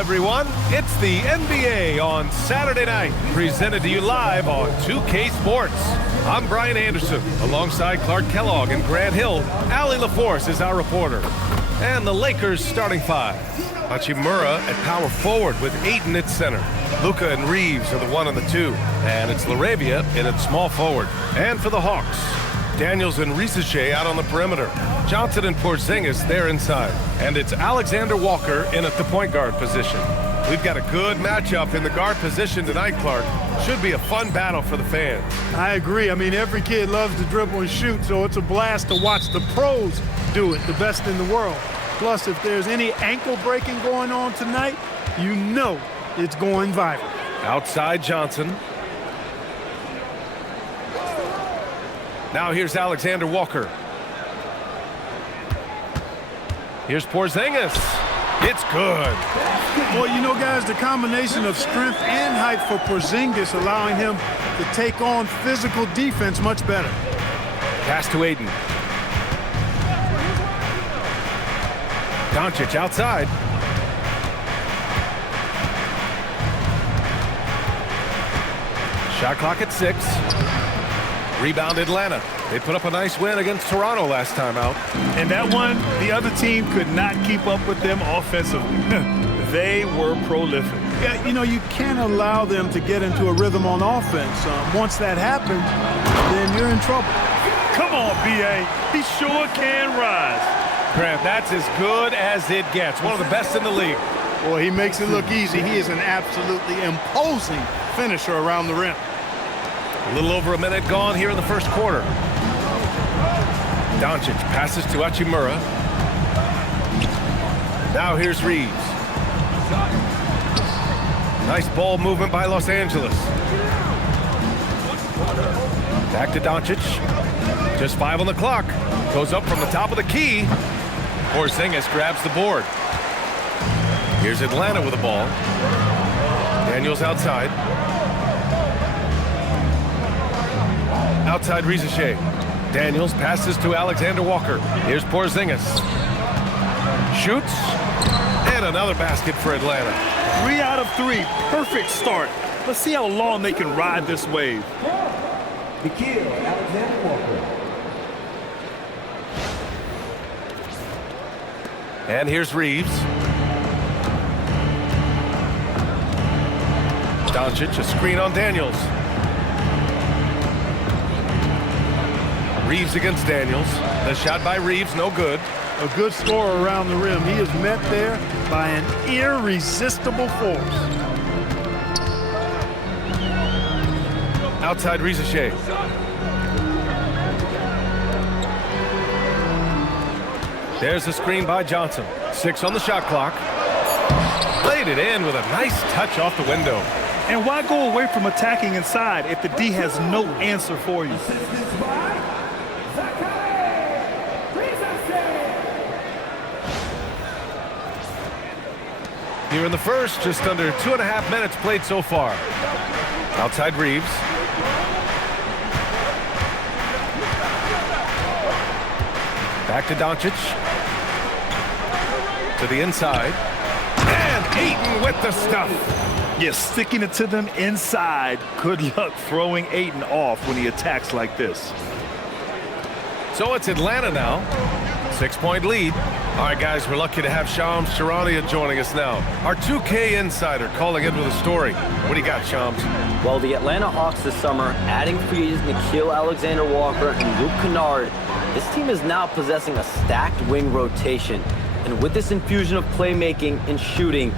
everyone. It's the NBA on Saturday night, presented to you live on 2K Sports. I'm Brian Anderson, alongside Clark Kellogg and Grant Hill. Allie LaForce is our reporter. And the Lakers starting five. Hachimura at power forward with Ayton at center. Luka and Reaves are the 1 and the 2. And it's LaRavia in at small forward. And for the Hawks, Daniels and Risache out on the perimeter. Johnson and Porziņģis there inside. And it's Alexander Walker in at the point guard position. We've got a good matchup in the guard position tonight, Clark. Should be a fun battle for the fans. I agree. I mean, every kid loves to dribble and shoot, so it's a blast to watch the pros do it, the best in the world. Plus, if there's any ankle breaking going on tonight, you know it's going viral. Outside Johnson. Now here's Alexander Walker. Here's Porziņģis. It's good. Well, you know, guys, the combination of strength and height for Porziņģis allowing him to take on physical defense much better. Pass to Ayton. Dončić outside. Shot clock at 6. Rebound Atlanta. They put up a nice win against Toronto last time out. And that one, the other team could not keep up with them offensively. They were prolific. Yeah, you know, you can't allow them to get into a rhythm on offense. Once that happens, then you're in trouble. Come on, B.A. He sure can rise. Grant, that's as good as it gets. One of the best in the league. Well, he makes it look easy. He is an absolutely imposing finisher around the rim. A little over a minute gone here in the first quarter. Dončić passes to Hachimura. Now here's Reaves. Nice ball movement by Los Angeles. Back to Dončić. Just 5 on the clock. Goes up from the top of the key. Porziņģis grabs the board. Here's Atlanta with the ball. Daniels outside. Outside Risache. Daniels passes to Alexander Walker. Here's Porziņģis. Shoots. And another basket for Atlanta. 3 out of 3. Perfect start. Let's see how long they can ride this wave. Alexander Walker. And here's Reaves. Dončić, a screen on Daniels. Reaves against Daniels. The shot by Reaves, no good. A good scorer around the rim. He is met there by an irresistible force. Outside Risache. There's the screen by Johnson. 6 on the shot clock. Laid it in with a nice touch off the window. And why go away from attacking inside if the D has no answer for you? Here in the first, just under 2.5 minutes played so far. Outside Reaves. Back to Dončić. To the inside. And Ayton with the stuff. Yes, sticking it to them inside. Good luck throwing Ayton off when he attacks like this. So it's Atlanta now. 6-point lead. All right, guys, we're lucky to have Shams Charania joining us now. Our 2K insider calling in with a story. What do you got, Shams? Well, the Atlanta Hawks this summer, adding free agents Nickeil Alexander-Walker and Luke Kennard, this team is now possessing a stacked wing rotation. And with this infusion of playmaking and shooting,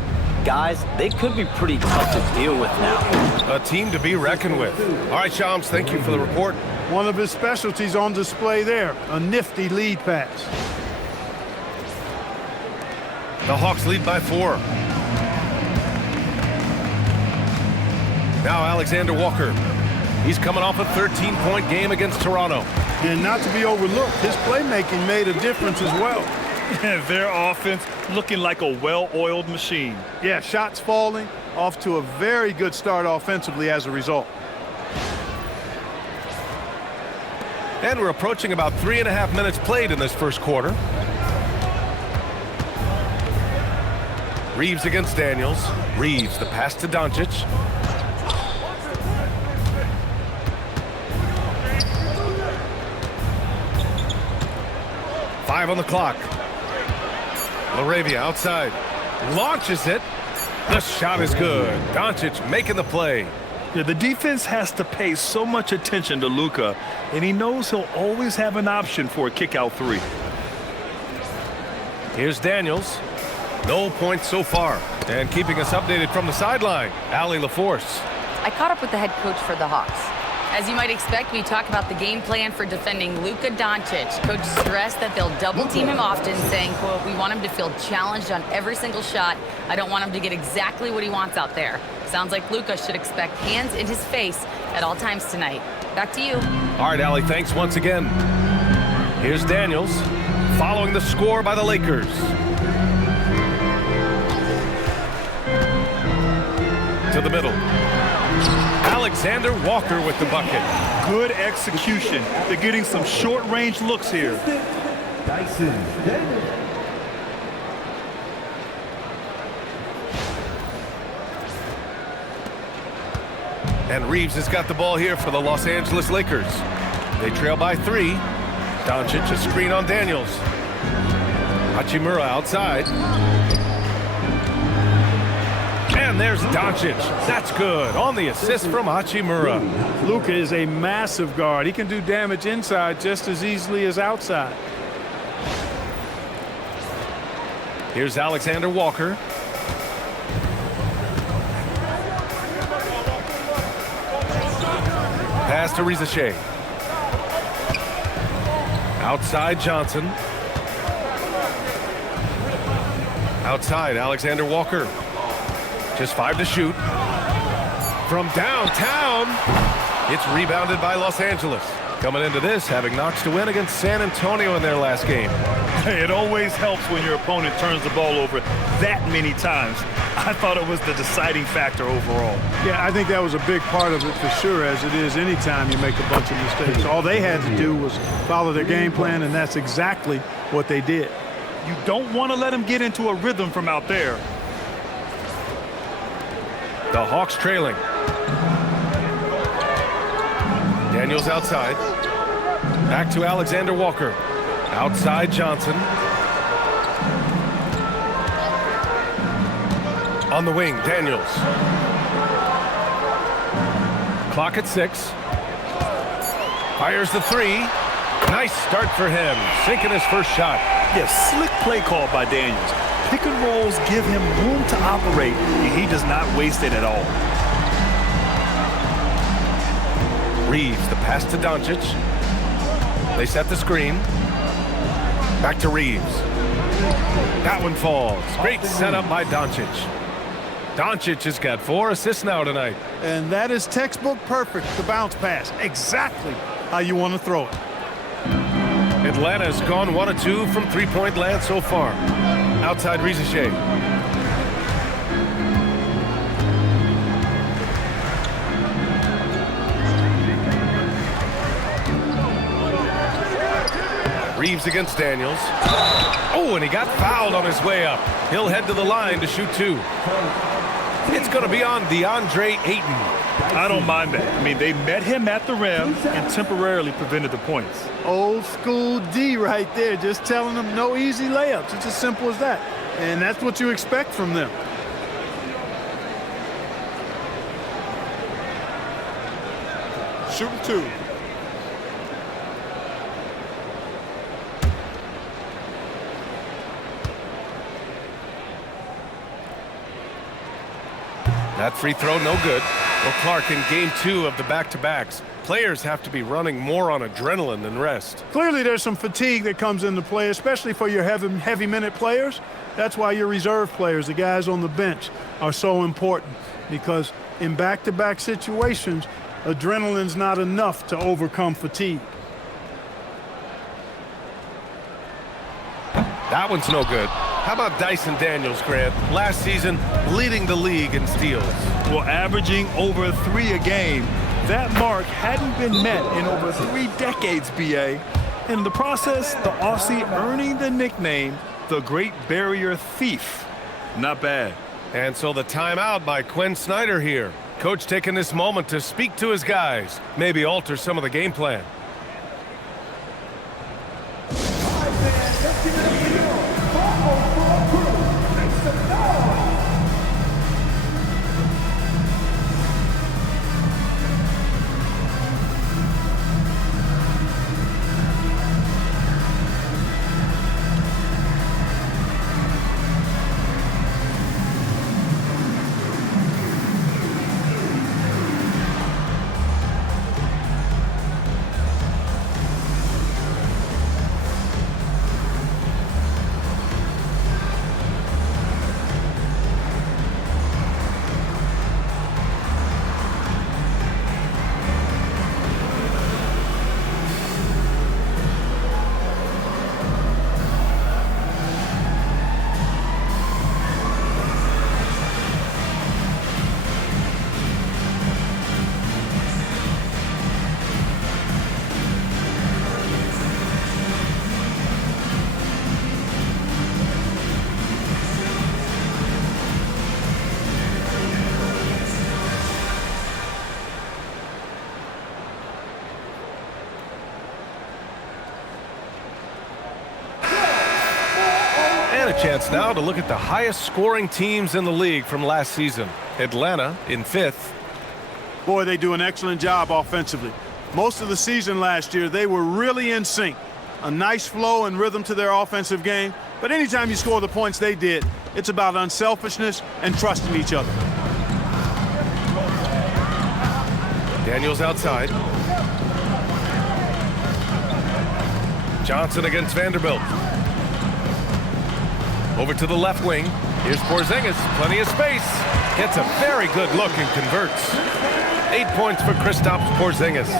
guys, they could be pretty tough to deal with now. A team to be reckoned with. All right, Shams, thank you for the report. One of his specialties on display there, a nifty lead pass. The Hawks lead by 4. Now Alexander Walker. He's coming off a 13-point game against Toronto. And not to be overlooked, his playmaking made a difference as well. Their offense looking like a well-oiled machine. Yeah, shots falling, off to a very good start offensively as a result. And we're approaching about 3.5 minutes played in this first quarter. Reaves against Daniels. Reaves, the pass to Dončić. Five on the clock. Laravia outside. Launches it. The shot is good. Dončić making the play. Yeah, the defense has to pay so much attention to Luka, and he knows he'll always have an option for a kick-out three. Here's Daniels. No points so far. And keeping us updated from the sideline, Allie LaForce. I caught up with the head coach for the Hawks. As you might expect, we talk about the game plan for defending Luka Dončić. Coach stressed that they'll double team him often, saying, quote, "We want him to feel challenged on every single shot. I don't want him to get exactly what he wants out there." Sounds like Luka should expect hands in his face at all times tonight. Back to you. All right, Allie, thanks once again. Here's Daniels following the score by the Lakers. To the middle. Alexander Walker with the bucket. Good execution. They're getting some short-range looks here. And Reaves has got the ball here for the Los Angeles Lakers. They trail by 3. Dončić, a screen on Daniels. Hachimura outside. And there's Dončić. That's good on the assist from Hachimura. Luka is a massive guard. He can do damage inside just as easily as outside. Here's Alexander Walker. Pass to Rizachet. Outside Johnson. Outside Alexander Walker. Just 5 to shoot. From downtown, it's rebounded by Los Angeles. Coming into this, having notched a win against San Antonio in their last game. It always helps when your opponent turns the ball over that many times. I thought it was the deciding factor overall. Yeah, I think that was a big part of it for sure, as it is anytime you make a bunch of mistakes. All they had to do was follow their game plan, and that's exactly what they did. You don't want to let them get into a rhythm from out there. The Hawks trailing. Daniels outside. Back to Alexander Walker. Outside Johnson. On the wing, Daniels. Clock at 6. Fires the 3. Nice start for him. Sinking his first shot. Yeah, slick play call by Daniels. Pick and rolls give him room to operate, and he does not waste it at all. Reaves, the pass to Dončić. They set the screen. Back to Reaves. That one falls. Great setup by Dončić. Dončić has got 4 assists now tonight. And that is textbook perfect, the bounce pass. Exactly how you want to throw it. Atlanta's gone 1 of 2 from three-point land so far. Outside Rizachet. Reaves against Daniels. Oh, and he got fouled on his way up. He'll head to the line to shoot 2. It's going to be on DeAndre Ayton. I don't mind that. I mean, they met him at the rim and temporarily prevented the points. Old school D right there, just telling them no easy layups. It's as simple as that. And that's what you expect from them. Shooting 2. That free throw, no good. Well, Clark, in game 2 of the back-to-backs, players have to be running more on adrenaline than rest. Clearly, there's some fatigue that comes into play, especially for your heavy minute players. That's why your reserve players, the guys on the bench, are so important, because in back-to-back situations, adrenaline's not enough to overcome fatigue. That one's no good. How about Dyson Daniels, Grant? Last season, leading the league in steals. Well, averaging over 3 a game. That mark hadn't been met in over 3 decades, B.A. And in the process, the Aussie earning the nickname, the Great Barrier Thief. Not bad. And so the timeout by Quinn Snyder here. Coach taking this moment to speak to his guys, maybe alter some of the game plan. Chance now to look at the highest scoring teams in the league from last season. Atlanta in 5th. Boy, they do an excellent job offensively. Most of the season last year, they were really in sync. A nice flow and rhythm to their offensive game. But anytime you score the points they did, it's about unselfishness and trusting each other. Daniels outside. Johnson against Vanderbilt. Over to the left wing. Here's Porziņģis. Plenty of space. Gets a very good look and converts. 8 points for Kristaps Porziņģis.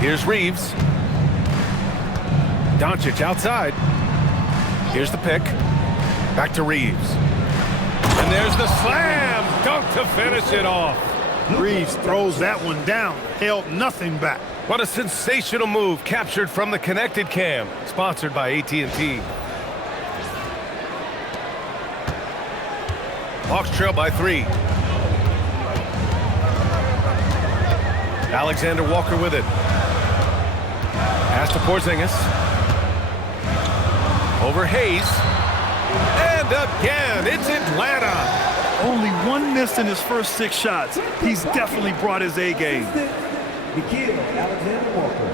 Here's Reaves. Dončić outside. Here's the pick. Back to Reaves. And there's the slam. Dunk to finish it off. Reaves throws that one down. Held nothing back. What a sensational move, captured from the connected cam, sponsored by AT&T. Hawks trail by 3. Alexander Walker with it. Pass to Porziņģis. Over Hayes. And again, it's Atlanta. Only one miss in his first 6 shots. He's definitely brought his A game. Alexander Walker.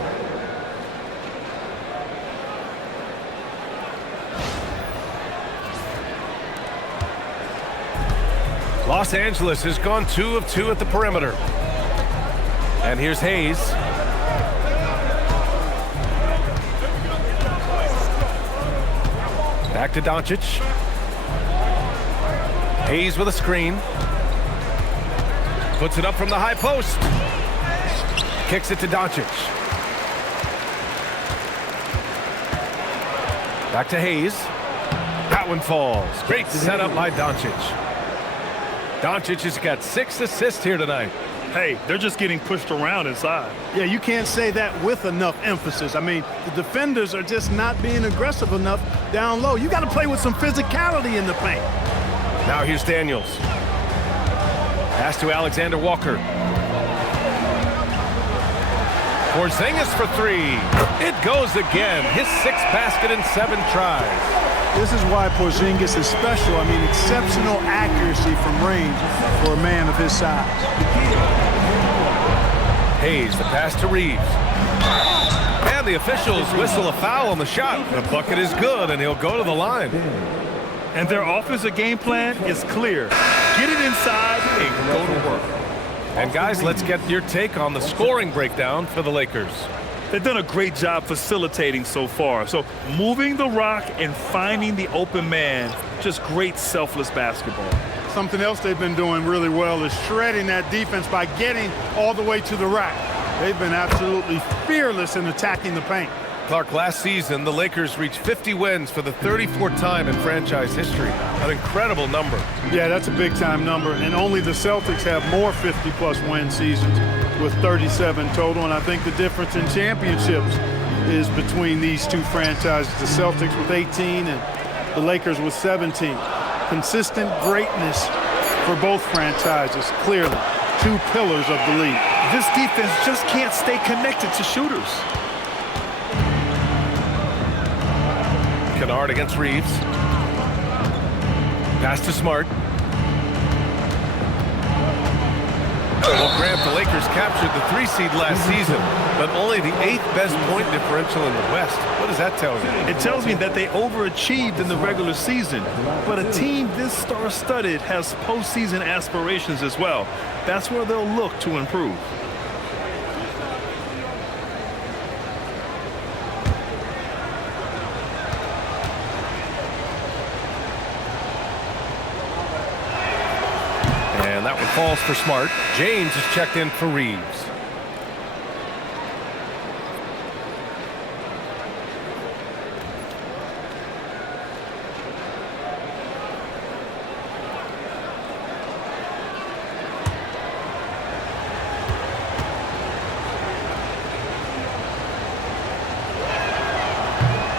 Los Angeles has gone 2 of 2 at the perimeter. And here's Hayes. Back to Dončić. Hayes with a screen. Puts it up from the high post. Kicks it to Dončić. Back to Hayes. That one falls. Great setup by Dončić. Dončić has got 6 assists here tonight. Hey, they're just getting pushed around inside. Yeah, you can't say that with enough emphasis. I mean, the defenders are just not being aggressive enough down low. You got to play with some physicality in the paint. Now here's Daniels. Pass to Alexander Walker. Porziņģis for 3. It goes again. His 6th basket in 7 tries. This is why Porziņģis is special. I mean, exceptional accuracy from range for a man of his size. Hayes, the pass to Reaves. And the officials whistle a foul on the shot. The bucket is good, and he'll go to the line. And their offensive game plan is clear. Get it inside and go to work. And guys, let's get your take on the scoring breakdown for the Lakers. They've done a great job facilitating so far. So moving the rock and finding the open man, just great selfless basketball. Something else they've been doing really well is shredding that defense by getting all the way to the rack. They've been absolutely fearless in attacking the paint. Clark, last season, the Lakers reached 50 wins for the 34th time in franchise history. An incredible number. Yeah, that's a big-time number, and only the Celtics have more 50-plus win seasons with 37 total, and I think the difference in championships is between these two franchises, the Celtics with 18 and the Lakers with 17. Consistent greatness for both franchises, clearly. Two pillars of the league. This defense just can't stay connected to shooters. Kennard against Reaves. Pass to Smart. Well, Grant, the Lakers captured the 3 seed last season, but only the 8th best point differential in the West. What does that tell you? It tells me that they overachieved in the regular season, but a team this star-studded has postseason aspirations as well. That's where they'll look to improve. And that one falls for Smart. James is checked in for Reaves.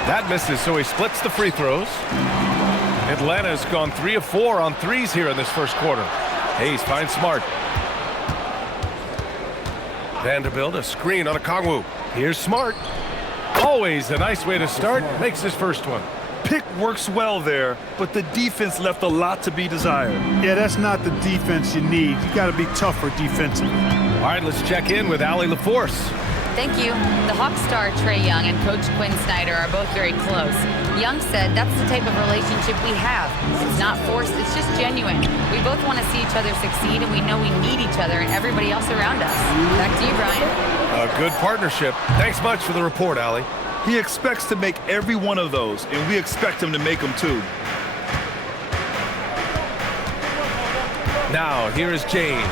That misses, so he splits the free throws. Atlanta's gone 3 of 4 on threes here in this first quarter. Hayes finds Smart. Vanderbilt, a screen on a Kongwu. Here's Smart. Always a nice way to start. Makes his first one. Pick works well there, but the defense left a lot to be desired. Yeah, that's not the defense you need. You got to be tougher defensively. All right, let's check in with Allie LaForce. Thank you. The Hawks star Trae Young and Coach Quinn Snyder are both very close. Young said that's the type of relationship we have. It's not forced, it's just genuine. We both want to see each other succeed, and we know we need each other and everybody else around us. Back to you, Brian. A good partnership. Thanks much for the report, Allie. He expects to make every one of those, and we expect him to make them too. Now, here is James.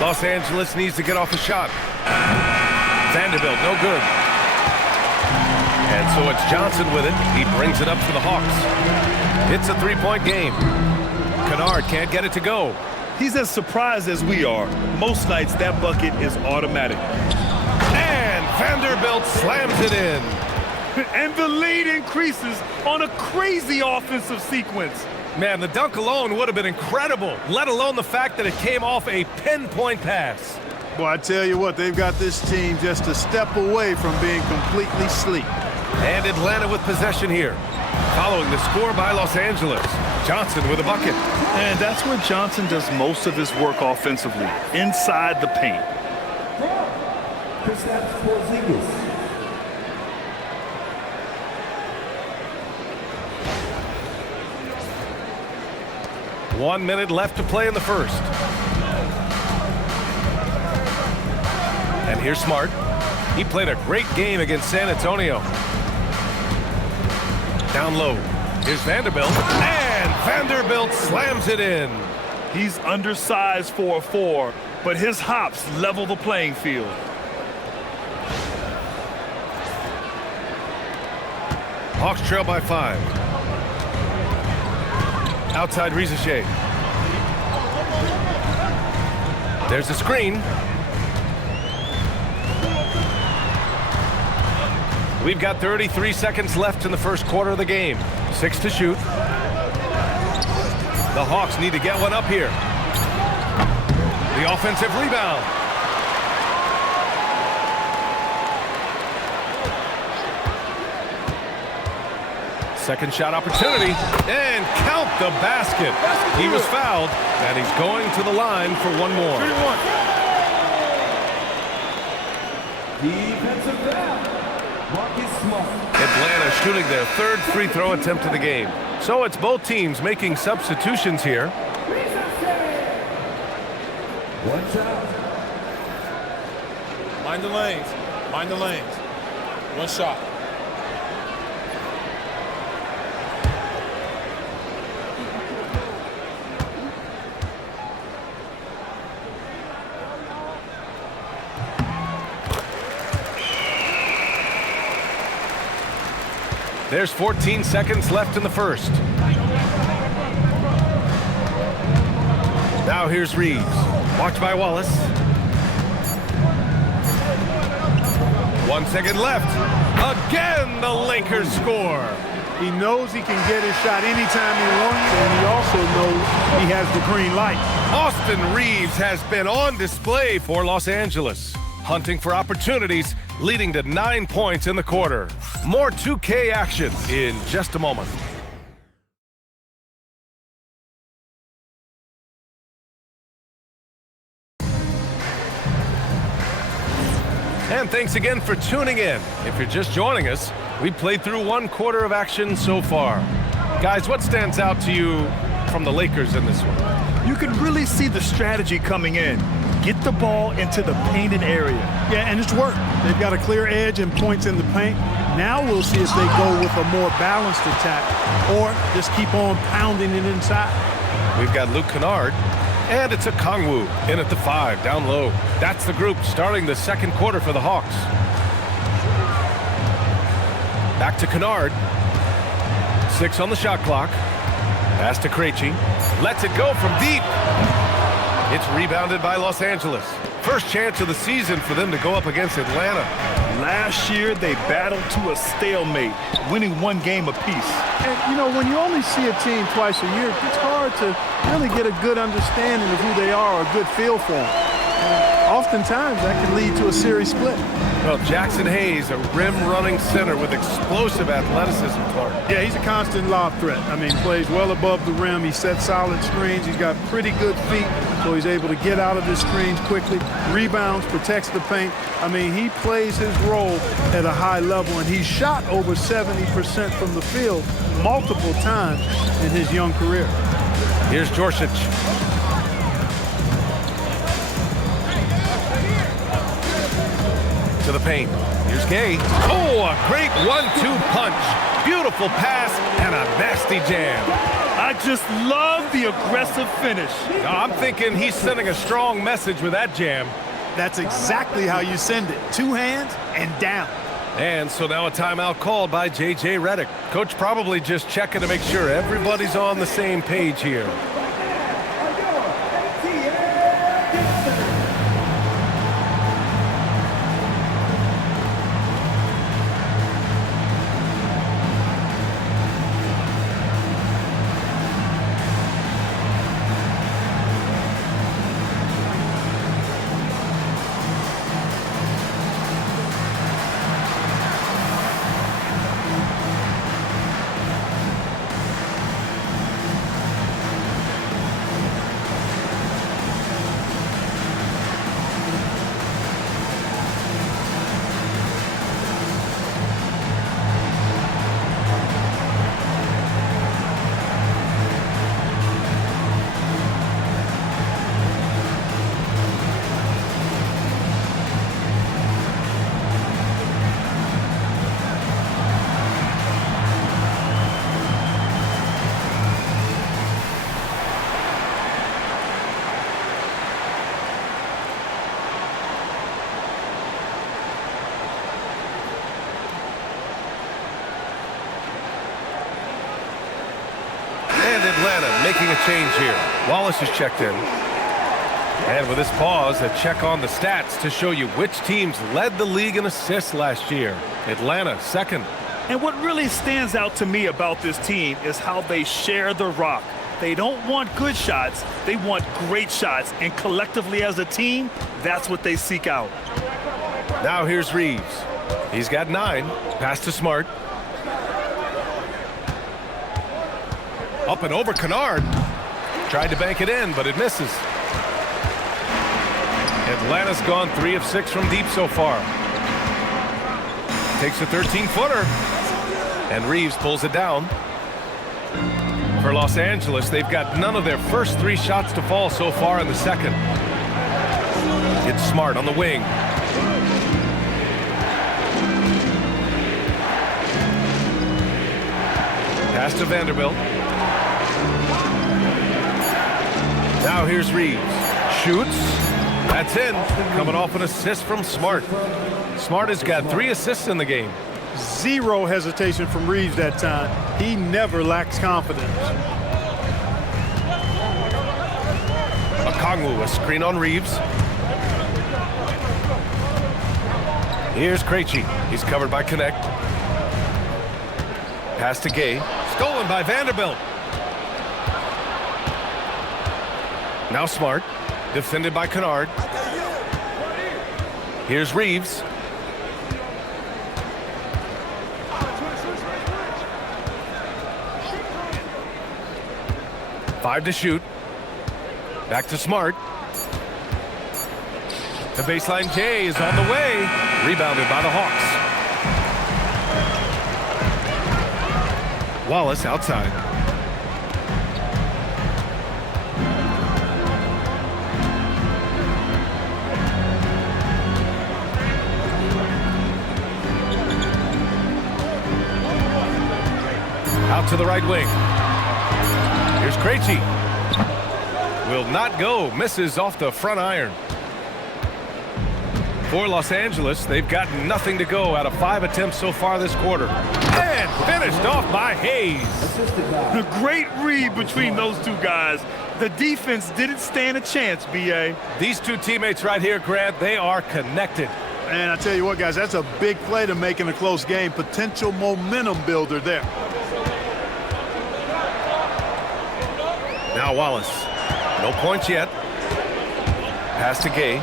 Los Angeles needs to get off a shot. Vanderbilt, no good. And so it's Johnson with it. He brings it up for the Hawks. It's a 3-point game. Kennard can't get it to go. He's as surprised as we are. Most nights, that bucket is automatic. And Vanderbilt slams it in. And the lead increases on a crazy offensive sequence. Man, the dunk alone would have been incredible, let alone the fact that it came off a pinpoint pass. Boy, I tell you what, they've got this team just a step away from being completely asleep. And Atlanta with possession here. Following the score by Los Angeles. Johnson with a bucket. And that's where Johnson does most of his work offensively, inside the paint. Kristaps Porziņģis. 1 minute left to play in the first. And here's Smart. He played a great game against San Antonio. Down low. Here's Vanderbilt. And Vanderbilt slams it in. He's undersized for a 4, but his hops level the playing field. Hawks trail by 5. Outside Rizichet. There's the screen. We've got 33 seconds left in the first quarter of the game. 6 to shoot. The Hawks need to get one up here. The offensive rebound. Second shot opportunity, and count the basket. He was fouled, and he's going to the line for one more. Defensive foul. Marcus Smart. Atlanta shooting their 3rd free throw attempt of the game. So it's both teams making substitutions here. One shot. Mind the lanes. Mind the lanes. One shot. There's 14 seconds left in the first. Now here's Reaves. Watch by Wallace. 1 second left. Again, the Lakers score. He knows he can get his shot anytime he wants, and he also knows he has the green light. Austin Reaves has been on display for Los Angeles, hunting for opportunities, leading to 9 points in the quarter. More 2K action in just a moment. And thanks again for tuning in. If you're just joining us, we played through 1 quarter of action so far. Guys, what stands out to you from the Lakers in this one? You can really see the strategy coming in. Get the ball into the painted area. Yeah, and it's worked. They've got a clear edge and points in the paint. Now we'll see if they go with a more balanced attack or just keep on pounding it inside. We've got Luke Kennard, and it's a Kongwu in at the 5, down low. That's the group starting the second quarter for the Hawks. Back to Kennard. 6 on the shot clock. Pass to Krejci. Lets it go from deep. It's rebounded by Los Angeles. First chance of the season for them to go up against Atlanta. Last year, they battled to a stalemate, winning 1 game apiece. And, you know, when you only see a team twice a year, it's hard to really get a good understanding of who they are or a good feel for them. And oftentimes, that can lead to a series split. Well, Jackson Hayes, a rim-running center with explosive athleticism, Clark. Yeah, he's a constant lob threat. I mean, plays well above the rim. He sets solid screens. He's got pretty good feet, so he's able to get out of his screens quickly, rebounds, protects the paint. I mean, he plays his role at a high level, and he's shot over 70% from the field multiple times in his young career. Here's Dončić. To the paint. Here's Gay. Oh, a great 1-2 punch. Beautiful pass and a nasty jam. I just love the aggressive finish. I'm thinking he's sending a strong message with that jam. That's exactly how you send it. 2 hands and down. And so now a timeout called by J.J. Redick. Coach probably just checking to make sure everybody's on the same page here. Atlanta making a change here. Wallace is checked in. And with this pause, a check on the stats to show you which teams led the league in assists last year. Atlanta, second. And what really stands out to me about this team is how they share the rock. They don't want good shots, they want great shots. And collectively as a team, that's what they seek out. Now here's Reaves. He's got 9. Pass to Smart. Up and over Kennard. Tried to bank it in, but it misses. Atlanta's gone 3 of 6 from deep so far. Takes a 13-footer. And Reaves pulls it down. For Los Angeles, they've got none of their first 3 shots to fall so far in the second. It's Smart on the wing. Pass to Vanderbilt. Now here's Reaves. Shoots. That's in. Coming off an assist from Smart. Smart has got 3 assists in the game. Zero hesitation from Reaves that time. He never lacks confidence. Okongwu, a screen on Reaves. Here's Krejci. He's covered by Connect. Pass to Gay. Stolen by Vanderbilt. Now Smart. Defended by Kennard. Here's Reaves. Five to shoot. Back to Smart. The baseline J is on the way. Rebounded by the Hawks. Wallace outside. Out to the right wing. Here's Krejci. Will not go. Misses off the front iron. For Los Angeles, they've got nothing to go out of 5 attempts so far this quarter. And finished off by Hayes. A great read between those two guys. The defense didn't stand a chance, B.A. These two teammates right here, Grant, they are connected. And I tell you what, guys, that's a big play to make in a close game. Potential momentum builder there. Now Wallace. No points yet. Pass to Gay.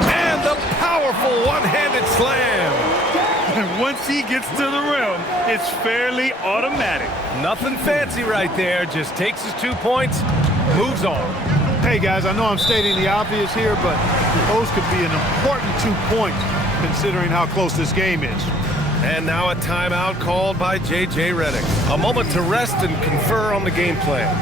And the powerful one-handed slam. Once he gets to the rim, it's fairly automatic. Nothing fancy right there. Just takes his 2 points, moves on. Hey, guys, I know I'm stating the obvious here, but those could be an important 2 points considering how close this game is. And now a timeout called by J.J. Redick. A moment to rest and confer on the game plan.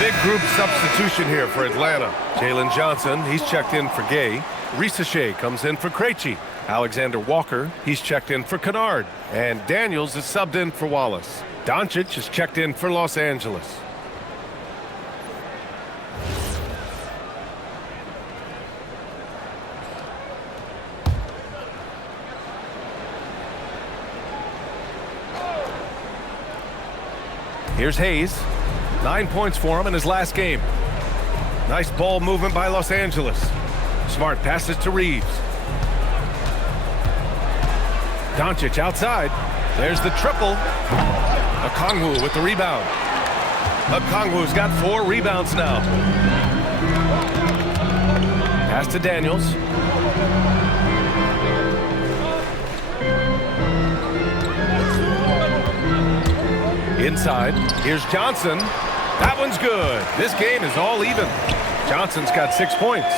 Big group substitution here for Atlanta. Jalen Johnson, he's checked in for Gay. Shea comes in for Krejci. Alexander Walker, he's checked in for Kennard. And Daniels is subbed in for Wallace. Dončić is checked in for Los Angeles. Here's Hayes. 9 points for him in his last game. Nice ball movement by Los Angeles. Smart passes to Reaves. Dončić outside. There's the triple. Okongwu with the rebound. Okongwu's got 4 rebounds now. Pass to Daniels. Inside. Here's Johnson. That one's good. This game is all even. Johnson's got 6 points.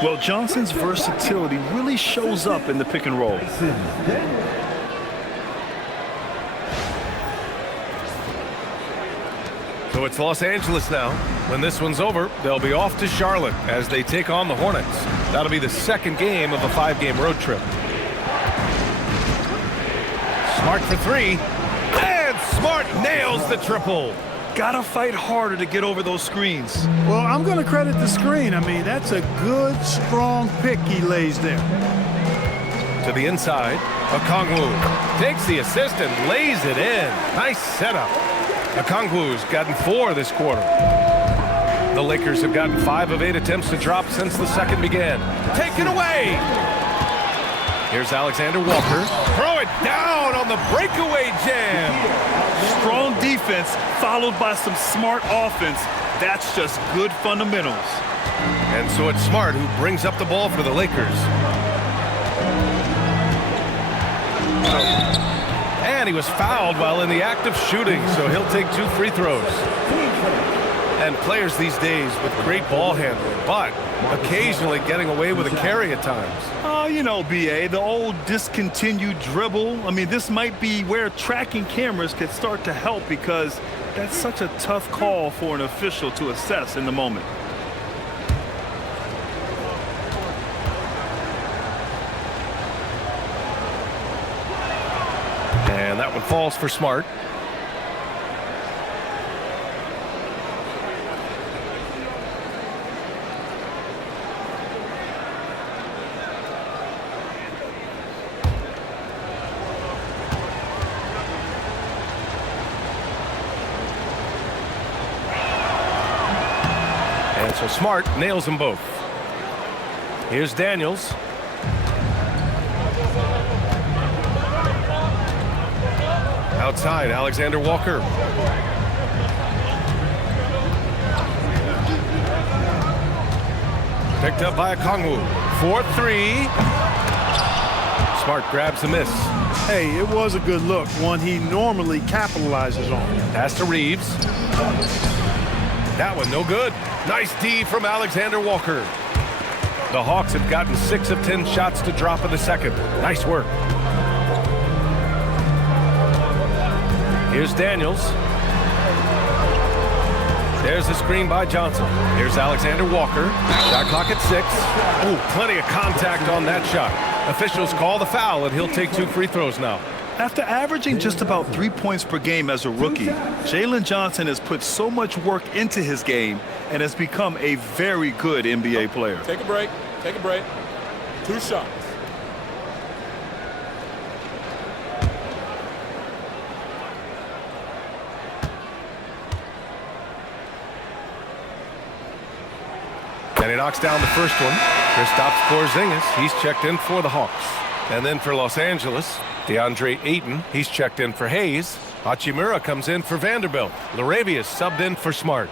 Well, Johnson's versatility really shows up in the pick and roll. So it's Los Angeles now. When this one's over, they'll be off to Charlotte as they take on the Hornets. That'll be the second game of a 5-game road trip. Smart for 3. And Smart nails the triple. Gotta fight harder to get over those screens. Well, I'm going to credit the screen. I mean, that's a good, strong pick he lays there. To to the inside. Okongwu takes the assist and lays it in. Nice setup. Okongwu's gotten 4 this quarter. The Lakers have gotten 5 of 8 attempts to drop since the second began. Taken away. Here's Alexander Walker. Throw it down on the breakaway jam. Strong defense followed by some smart offense. That's just good fundamentals. And so it's Smart who brings up the ball for the Lakers. And he was fouled while in the act of shooting, so he'll take 2 free throws. And players these days with great ball handling, but occasionally getting away with a carry at times. Oh, you know, BA, the old discontinued dribble. I mean, this might be where tracking cameras could start to help because that's such a tough call for an official to assess in the moment. And that one falls for Smart. And so Smart nails them both. Here's Daniels. Outside, Alexander Walker. Picked up by Okongwu. 4-3. Smart grabs the miss. Hey, it was a good look, one he normally capitalizes on. Pass to Reaves. That one no good. Nice D from Alexander Walker. The Hawks have gotten 6 of 10 shots to drop in the second. Nice work. Here's Daniels. There's the screen by Johnson. Here's Alexander Walker. Shot clock at 6. Oh, plenty of contact on that shot. Officials call the foul, and he'll take 2 free throws now. After averaging just about 3 points per game as a rookie, Jalen Johnson has put so much work into his game and has become a very good NBA player. Take a break. Take a break. 2 shots. And he knocks down the first one. Kristaps Porziņģis, he's checked in for the Hawks. And then for Los Angeles, DeAndre Ayton, he's checked in for Hayes. Hachimura comes in for Vanderbilt. Laravius subbed in for Smart.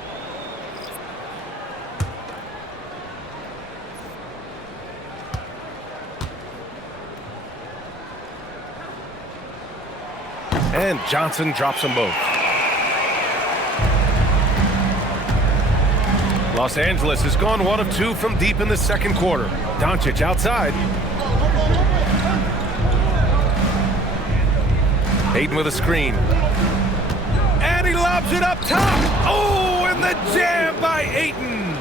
And Johnson drops them both. Los Angeles has gone 1 of 2 from deep in the second quarter. Dončić outside. Ayton with a screen. And he lobs it up top. Oh, and the jam by Ayton.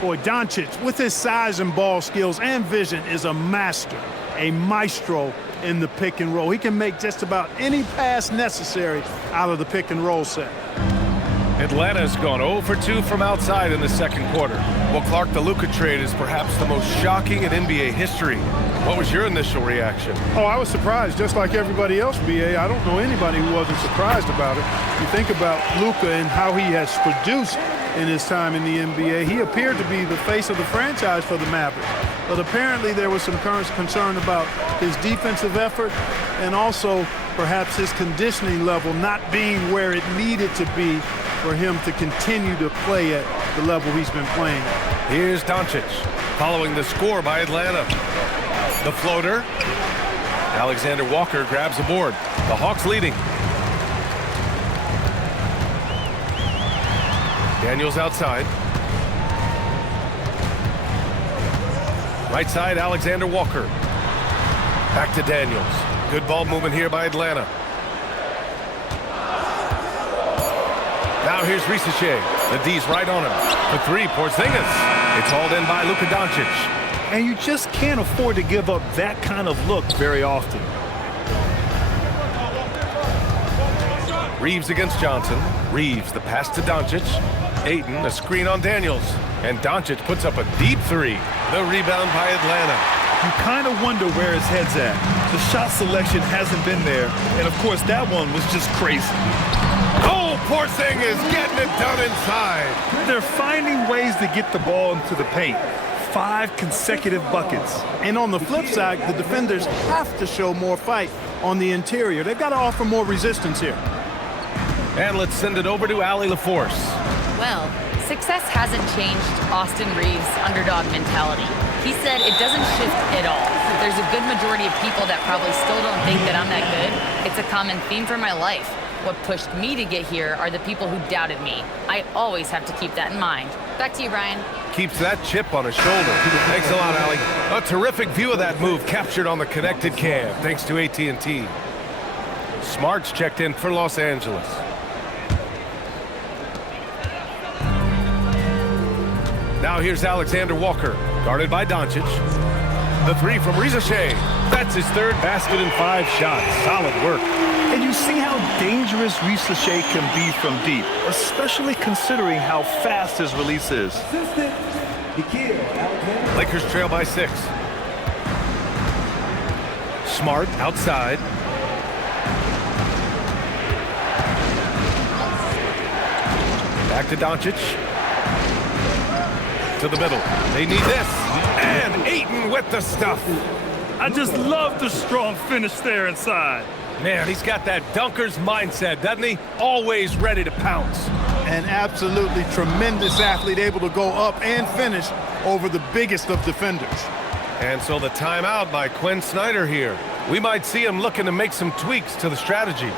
Boy, Dončić, with his size and ball skills and vision, is a master, a maestro in the pick and roll. He can make just about any pass necessary out of the pick and roll set. Atlanta's gone 0 for 2 from outside in the second quarter. Well, Clark, the Luka trade is perhaps the most shocking in NBA history. What was your initial reaction? Oh, I was surprised, just like everybody else, BA. I don't know anybody who wasn't surprised about it. You think about Luka and how he has produced in his time in the NBA. He appeared to be the face of the franchise for the Mavericks. But apparently there was some concern about his defensive effort and also perhaps his conditioning level not being where it needed to be for him to continue to play at the level he's been playing. Here's Dončić following the score by Atlanta. The floater. Alexander Walker grabs the board. The Hawks leading. Daniels outside. Right side, Alexander Walker. Back to Daniels. Good ball movement here by Atlanta. Now here's Risache. The D's right on him. For 3, Porziņģis. It's hauled in by Luka Dončić. And you just can't afford to give up that kind of look very often. Reaves against Johnson. Reaves, the pass to Dončić. Ayton, a screen on Daniels. And Dončić puts up a deep 3. The rebound by Atlanta. you kind of wonder where his head's at. The shot selection hasn't been there, and of course that one was just crazy. Oh, Porziņģis getting it done inside. They're finding ways to get the ball into the paint. 5 consecutive buckets. And on the flip side, the defenders have to show more fight on the interior. They've got to offer more resistance here. And let's send it over to Allie LaForce. Well, success hasn't changed Austin Reaves' underdog mentality. He said it doesn't shift at all. There's a good majority of people that probably still don't think that I'm that good. It's a common theme for my life. What pushed me to get here are the people who doubted me. I always have to keep that in mind. Back to you, Brian. Keeps that chip on his shoulder. Thanks a lot, Allie. A terrific view of that move captured on the connected cam, thanks to AT&T. Smart's checked in for Los Angeles. Now here's Alexander Walker, guarded by Dončić. The 3 from Rizache. That's his 3rd basket in 5 shots. Solid work. And you see how dangerous Rizache can be from deep, especially considering how fast his release is. Lakers trail by 6. Smart outside. Back to Dončić. To the middle. They need this. And Ayton with the stuff. I just love the strong finish there inside. Man, he's got that dunker's mindset, doesn't he? Always ready to pounce. An absolutely tremendous athlete, able to go up and finish over the biggest of defenders. And so the timeout by Quinn Snyder here. We might see him looking to make some tweaks to the strategy.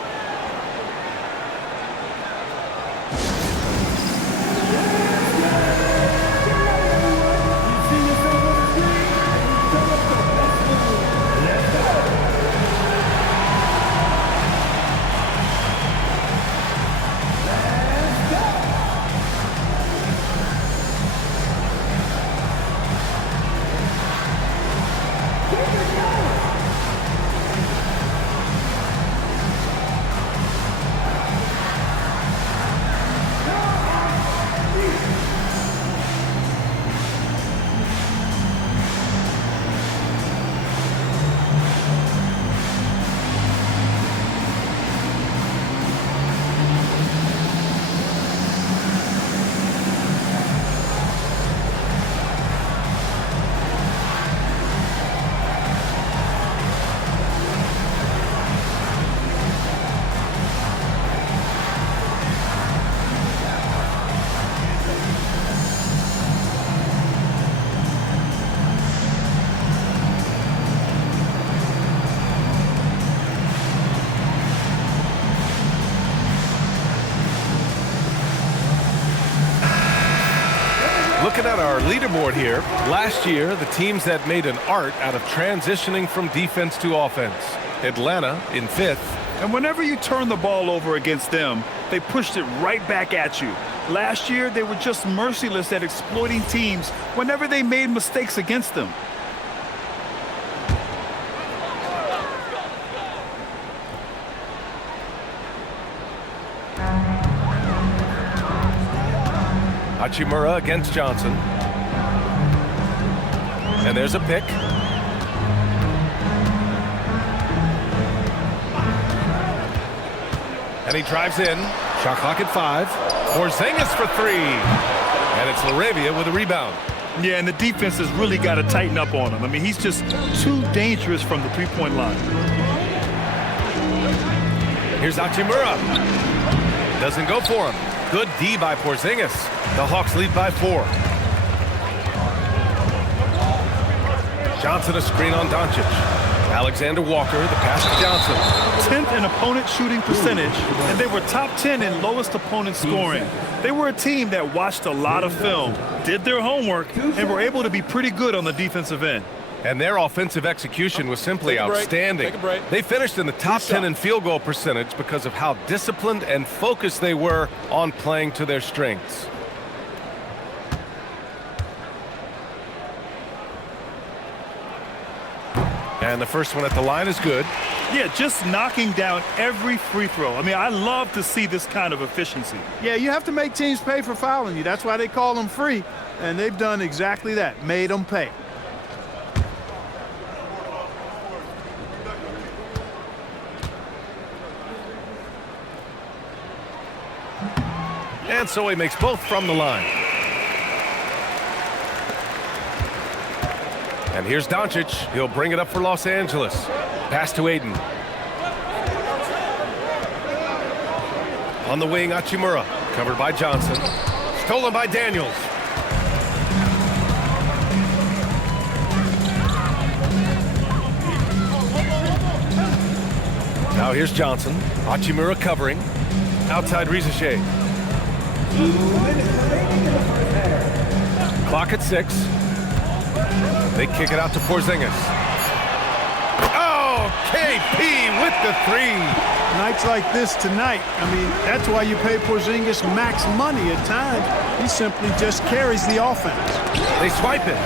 Looking at our leaderboard here, last year the teams that made an art out of transitioning from defense to offense. Atlanta in 5th. And whenever you turn the ball over against them, they pushed it right back at you. Last year, they were just merciless at exploiting teams whenever they made mistakes against them. Hachimura against Johnson. And there's a pick. And he drives in. Shot clock at 5. Porziņģis for 3. And it's LaRavia with a rebound. Yeah, and the defense has really got to tighten up on him. I mean, he's just too dangerous from the three-point line. Here's Hachimura. Doesn't go for him. Good D by Porziņģis. The Hawks lead by 4. Johnson a screen on Dončić. Alexander Walker, the pass to Johnson. 10th in opponent shooting percentage, and they were top 10 in lowest opponent scoring. They were a team that watched a lot of film, did their homework, and were able to be pretty good on the defensive end. And their offensive execution was simply outstanding. They finished in the top 10 in field goal percentage because of how disciplined and focused they were on playing to their strengths. And the first one at the line is good. Yeah, just knocking down every free throw. I mean, I love to see this kind of efficiency. Yeah, you have to make teams pay for fouling you. That's why they call them free. And they've done exactly that, made them pay. And so he makes both from the line. And here's Dončić. He'll bring it up for Los Angeles. Pass to Aiden. On the wing, Hachimura. Covered by Johnson. Stolen by Daniels. Now here's Johnson. Hachimura covering. Outside Reaves. Clock at 6. They kick it out to Porziņģis. Oh, KP with the 3. Nights like this tonight, I mean, that's why you pay Porziņģis max money at times. He simply just carries the offense. They swipe it.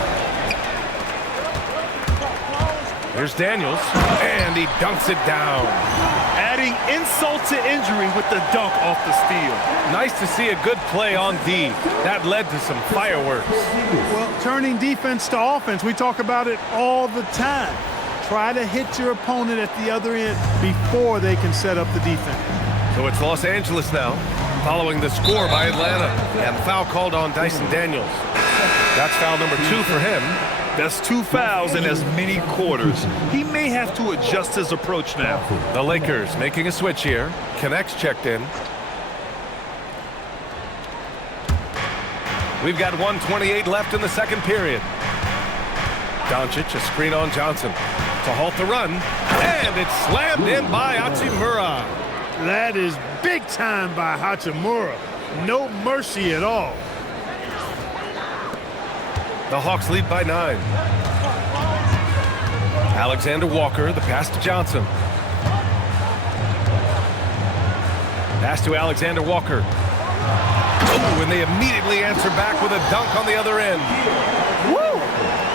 Here's Daniels, and he dunks it down. Adding insult to injury with the dunk off the steal. Nice to see a good play on D. That led to some fireworks. Well, turning defense to offense, we talk about it all the time. Try to hit your opponent at the other end before they can set up the defense. So it's Los Angeles now, following the score by Atlanta, and foul called on Dyson Daniels. That's foul number 2 for him. That's 2 fouls in as many quarters. He may have to adjust his approach now. The Lakers making a switch here. Connects checked in. We've got 1:28 left in the second period. Dončić, a screen on Johnson to halt the run, and it's slammed in by Hachimura. That is big time by Hachimura. No mercy at all. The Hawks lead by 9. Alexander Walker, the pass to Johnson. Pass to Alexander Walker. Oh, and they immediately answer back with a dunk on the other end. Woo!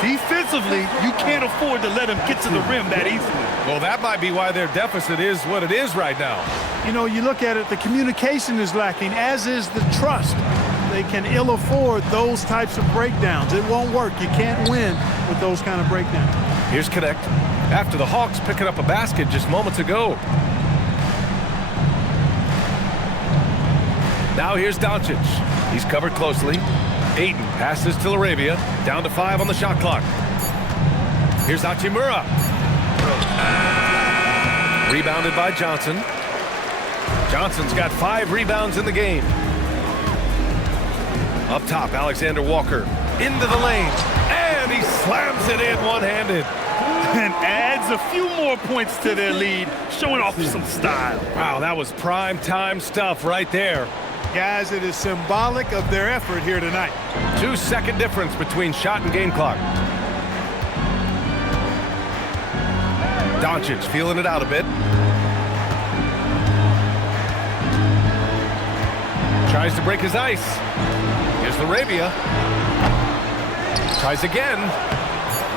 Defensively, you can't afford to let him get to the rim that easily. Well, that might be why their deficit is what it is right now. You know, you look at it, the communication is lacking, as is the trust. They can ill afford those types of breakdowns. It won't work. You can't win with those kind of breakdowns. Here's Connect. After the Hawks picking up a basket just moments ago. Now here's Dončić. He's covered closely. Aiden passes to Laravia. Down to 5 on the shot clock. Here's Hachimura. Rebounded by Johnson. Johnson's got 5 rebounds in the game. Up top, Alexander Walker into the lane, and he slams it in one-handed. And adds a few more points to their lead, showing off some style. Wow, that was prime time stuff right there. Guys, it is symbolic of their effort here tonight. 2-second difference between shot and game clock. Dončić feeling it out a bit. Tries to break his ice. Here's Laravia. Tries again.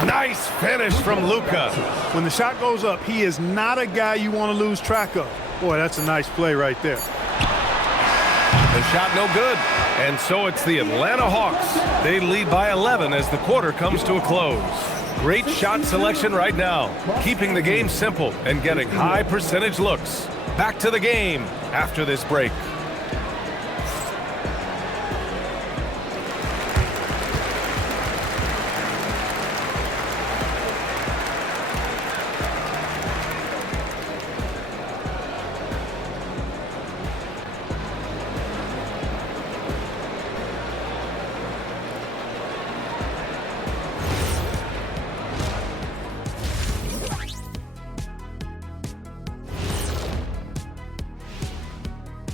Nice finish from Luka. When the shot goes up, he is not a guy you want to lose track of. Boy, that's a nice play right there. The shot no good. And so it's the Atlanta Hawks. They lead by 11 as the quarter comes to a close. Great shot selection right now, keeping the game simple and getting high percentage looks. Back to the game after this break.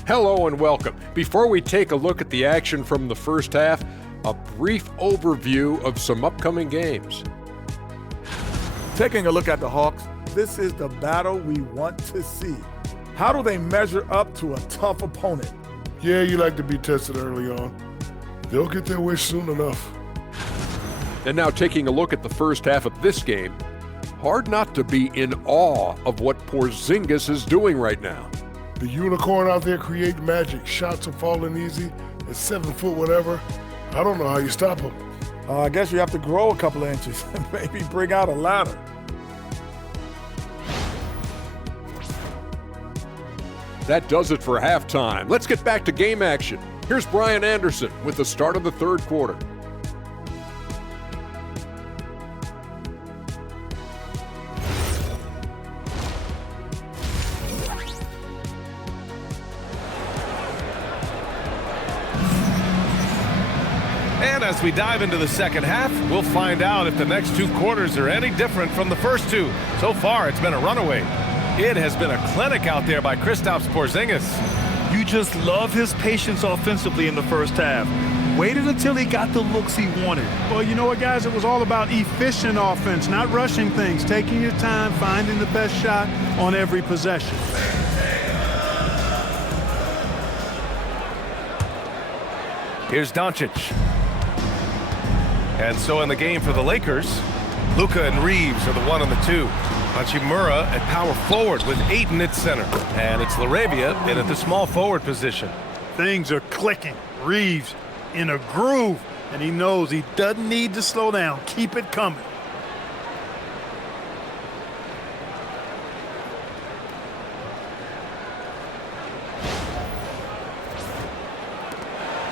Hello and welcome. Before we take a look at the action from the first half, a brief overview of some upcoming games. Taking a look at the Hawks, this is the battle we want to see. How do they measure up to a tough opponent? Yeah, you like to be tested early on. They'll get their wish soon enough. And now taking a look at the first half of this game, hard not to be in awe of what Porziņģis is doing right now. The unicorn out there creating magic. Shots are falling easy. At 7 foot whatever. I don't know how you stop him. I guess you have to grow a couple of inches and maybe bring out a ladder. That does it for halftime. Let's get back to game action. Here's Brian Anderson with the start of the third quarter. And as we dive into the second half, we'll find out if the next two quarters are any different from the first two. So far, it's been a runaway. It has been a clinic out there by Kristaps Porziņģis. You just love his patience offensively in the first half. Waited until he got the looks he wanted. Well, you know what, guys? It was all about efficient offense, not rushing things, taking your time, finding the best shot on every possession. Here's Dončić. And so in the game for the Lakers, Luka and Reaves are the 1 and the 2. Hachimura at power forward with Ayton at center. And it's LaRavia in at the small forward position. Things are clicking. Reaves in a groove, and he knows he doesn't need to slow down. Keep it coming.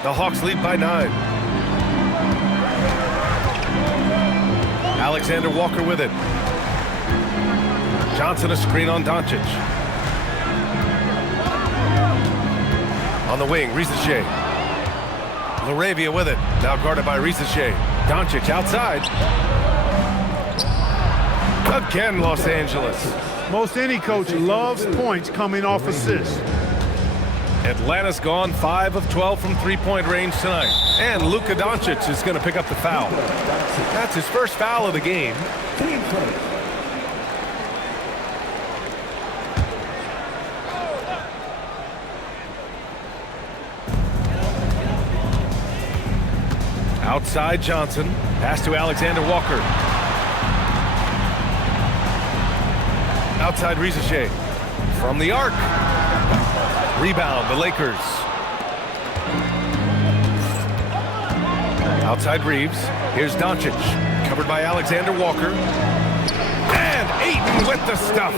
The Hawks lead by 9. Alexander Walker with it. Johnson a screen on Dončić. On the wing, Risache. LaRavia with it. Now guarded by Risache. Dončić outside. Again, Los Angeles. Most any coach loves points coming off assists. Atlanta's gone 5 of 12 from three-point range tonight. And Luka Dončić is going to pick up the foul. That's his first foul of the game. Team play. Outside Johnson. Pass to Alexander Walker. Outside Risache. From the arc. Rebound, the Lakers. Outside Reaves. Here's Dončić. Covered by Alexander Walker. And Ayton with the stuff.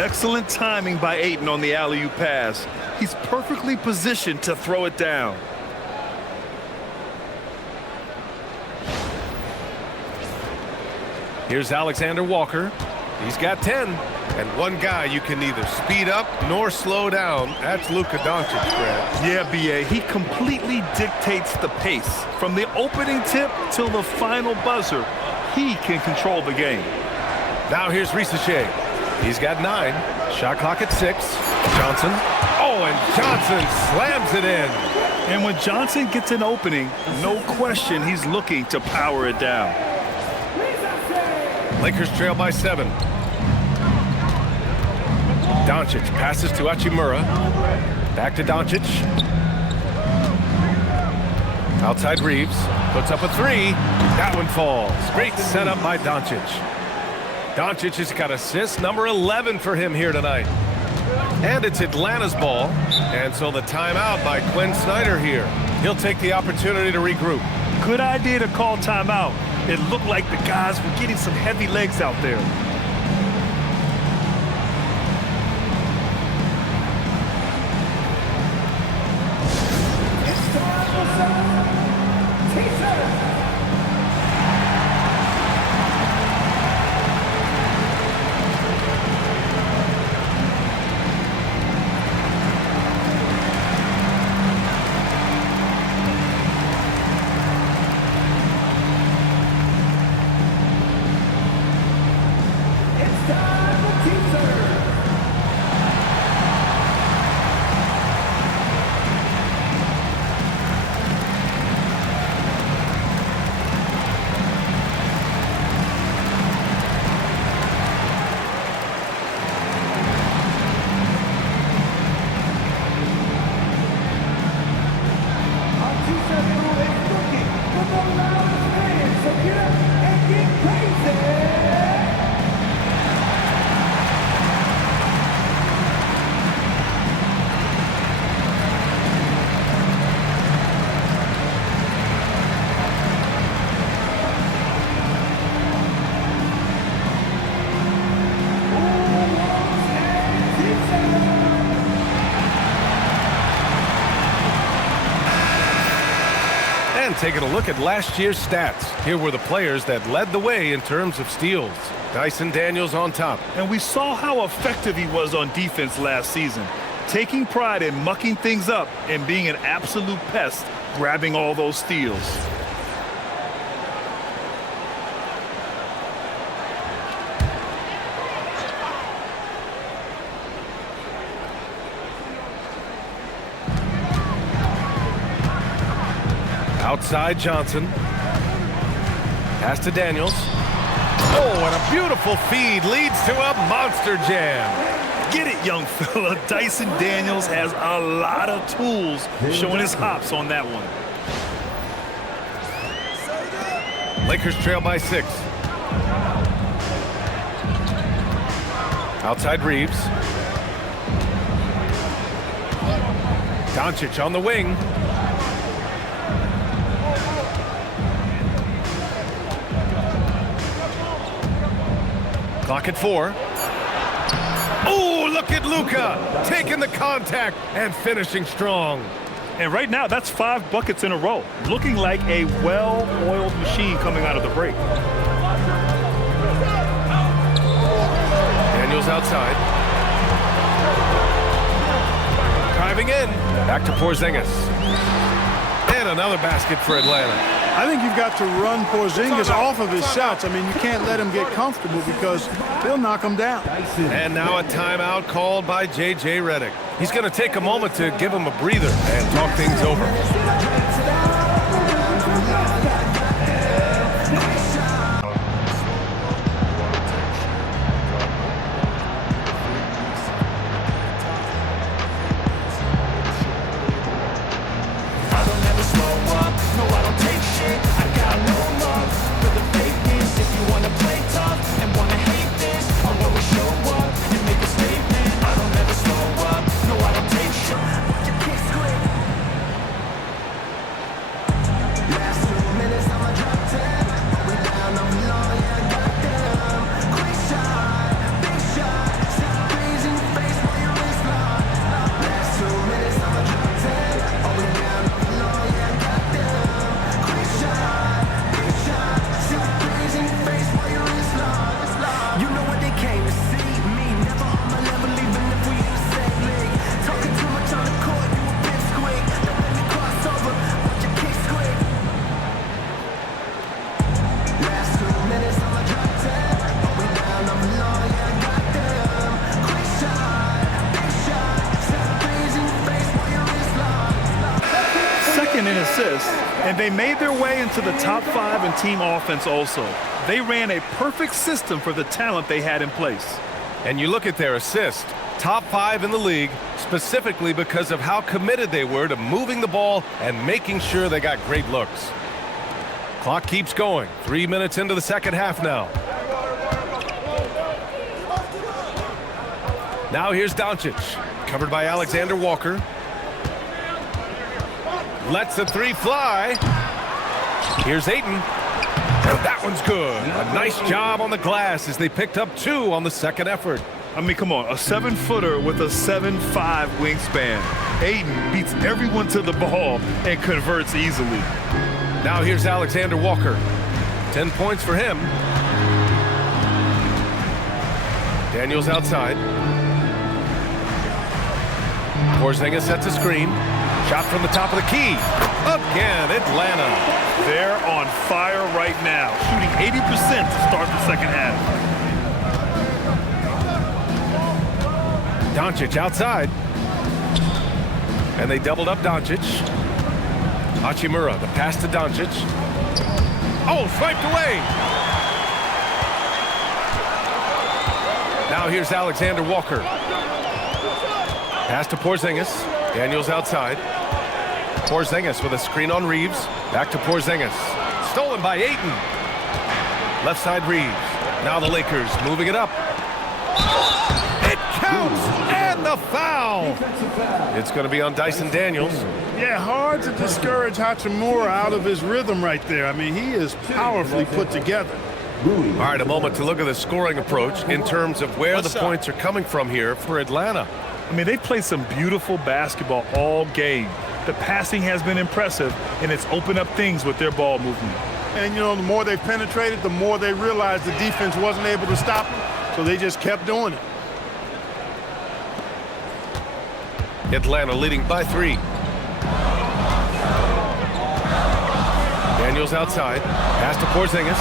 Excellent timing by Ayton on the alley-oop pass. He's perfectly positioned to throw it down. Here's Alexander Walker. He's got 10. And one guy you can neither speed up nor slow down. That's Luka Dončić, Brad. Yeah, B.A. He completely dictates the pace. From the opening tip till the final buzzer, he can control the game. Now here's Risache. He's got 9. Shot clock at 6. Johnson. Oh, and Johnson slams it in. And when Johnson gets an opening, no question he's looking to power it down. Lakers trail by 7. Dončić passes to Hachimura. Back to Dončić. Outside Reaves. Puts up a 3. That one falls. Great setup by Dončić. Dončić has got assist number 11 for him here tonight. And it's Atlanta's ball. And so the timeout by Quinn Snyder here. He'll take the opportunity to regroup. Good idea to call timeout. It looked like the guys were getting some heavy legs out there. taking a look at last year's stats. Here were the players that led the way in terms of steals. Dyson Daniels on top. And we saw how effective he was on defense last season, taking pride in mucking things up and being an absolute pest, grabbing all those steals. Outside Johnson. Pass to Daniels. Oh, and a beautiful feed leads to a monster jam. Get it, young fella. Dyson Daniels has a lot of tools, showing his hops on that one. Lakers trail by 6. Outside Reaves. Dončić on the wing. Clock at 4. Oh, look at Luka taking the contact and finishing strong. And right now, that's 5 buckets in a row, looking like a well-oiled machine coming out of the break. Daniels outside. Driving in. Back to Porziņģis. And another basket for Atlanta. I think you've got to run Porziņģis off of his shots. I mean, you can't let him get comfortable because he'll knock him down. And now a timeout called by J.J. Redick. He's going to take a moment to give him a breather and talk things over. And they made their way into the top 5 in team offense also. They ran a perfect system for the talent they had in place. And you look at their assist, top 5 in the league, specifically because of how committed they were to moving the ball and making sure they got great looks. Clock keeps going. 3 minutes into the second half now. Now here's Dončić, covered by Alexander Walker. Lets the 3 fly. Here's Ayton. And that one's good. A nice job on the glass as they picked up 2 on the second effort. I mean, come on, a 7-footer with a 7'5" wingspan. Ayton beats everyone to the ball and converts easily. Now here's Alexander Walker. 10 points for him. Daniels outside. Porziņģis sets a screen. Shot from the top of the key. Again, Atlanta. They're on fire right now, shooting 80% to start the second half. Dončić outside. And they doubled up Dončić. Hachimura, the pass to Dončić. Oh, swiped away. Now here's Alexander Walker. Pass to Porziņģis. Daniels outside. Porziņģis with a screen on Reaves. Back to Porziņģis. Stolen by Ayton. Left side Reaves. Now the Lakers moving it up. It counts, and the foul. It's going to be on Dyson Daniels. Yeah, hard to discourage Hachimura out of his rhythm right there. I mean, he is powerfully put together. All right, a moment to look at the scoring approach in terms of where the points are coming from here for Atlanta. I mean, they played some beautiful basketball all game. The passing has been impressive, and it's opened up things with their ball movement. And, the more they penetrated, the more they realized the defense wasn't able to stop them, so they just kept doing it. Atlanta leading by 3. Daniels outside. Pass to Porziņģis.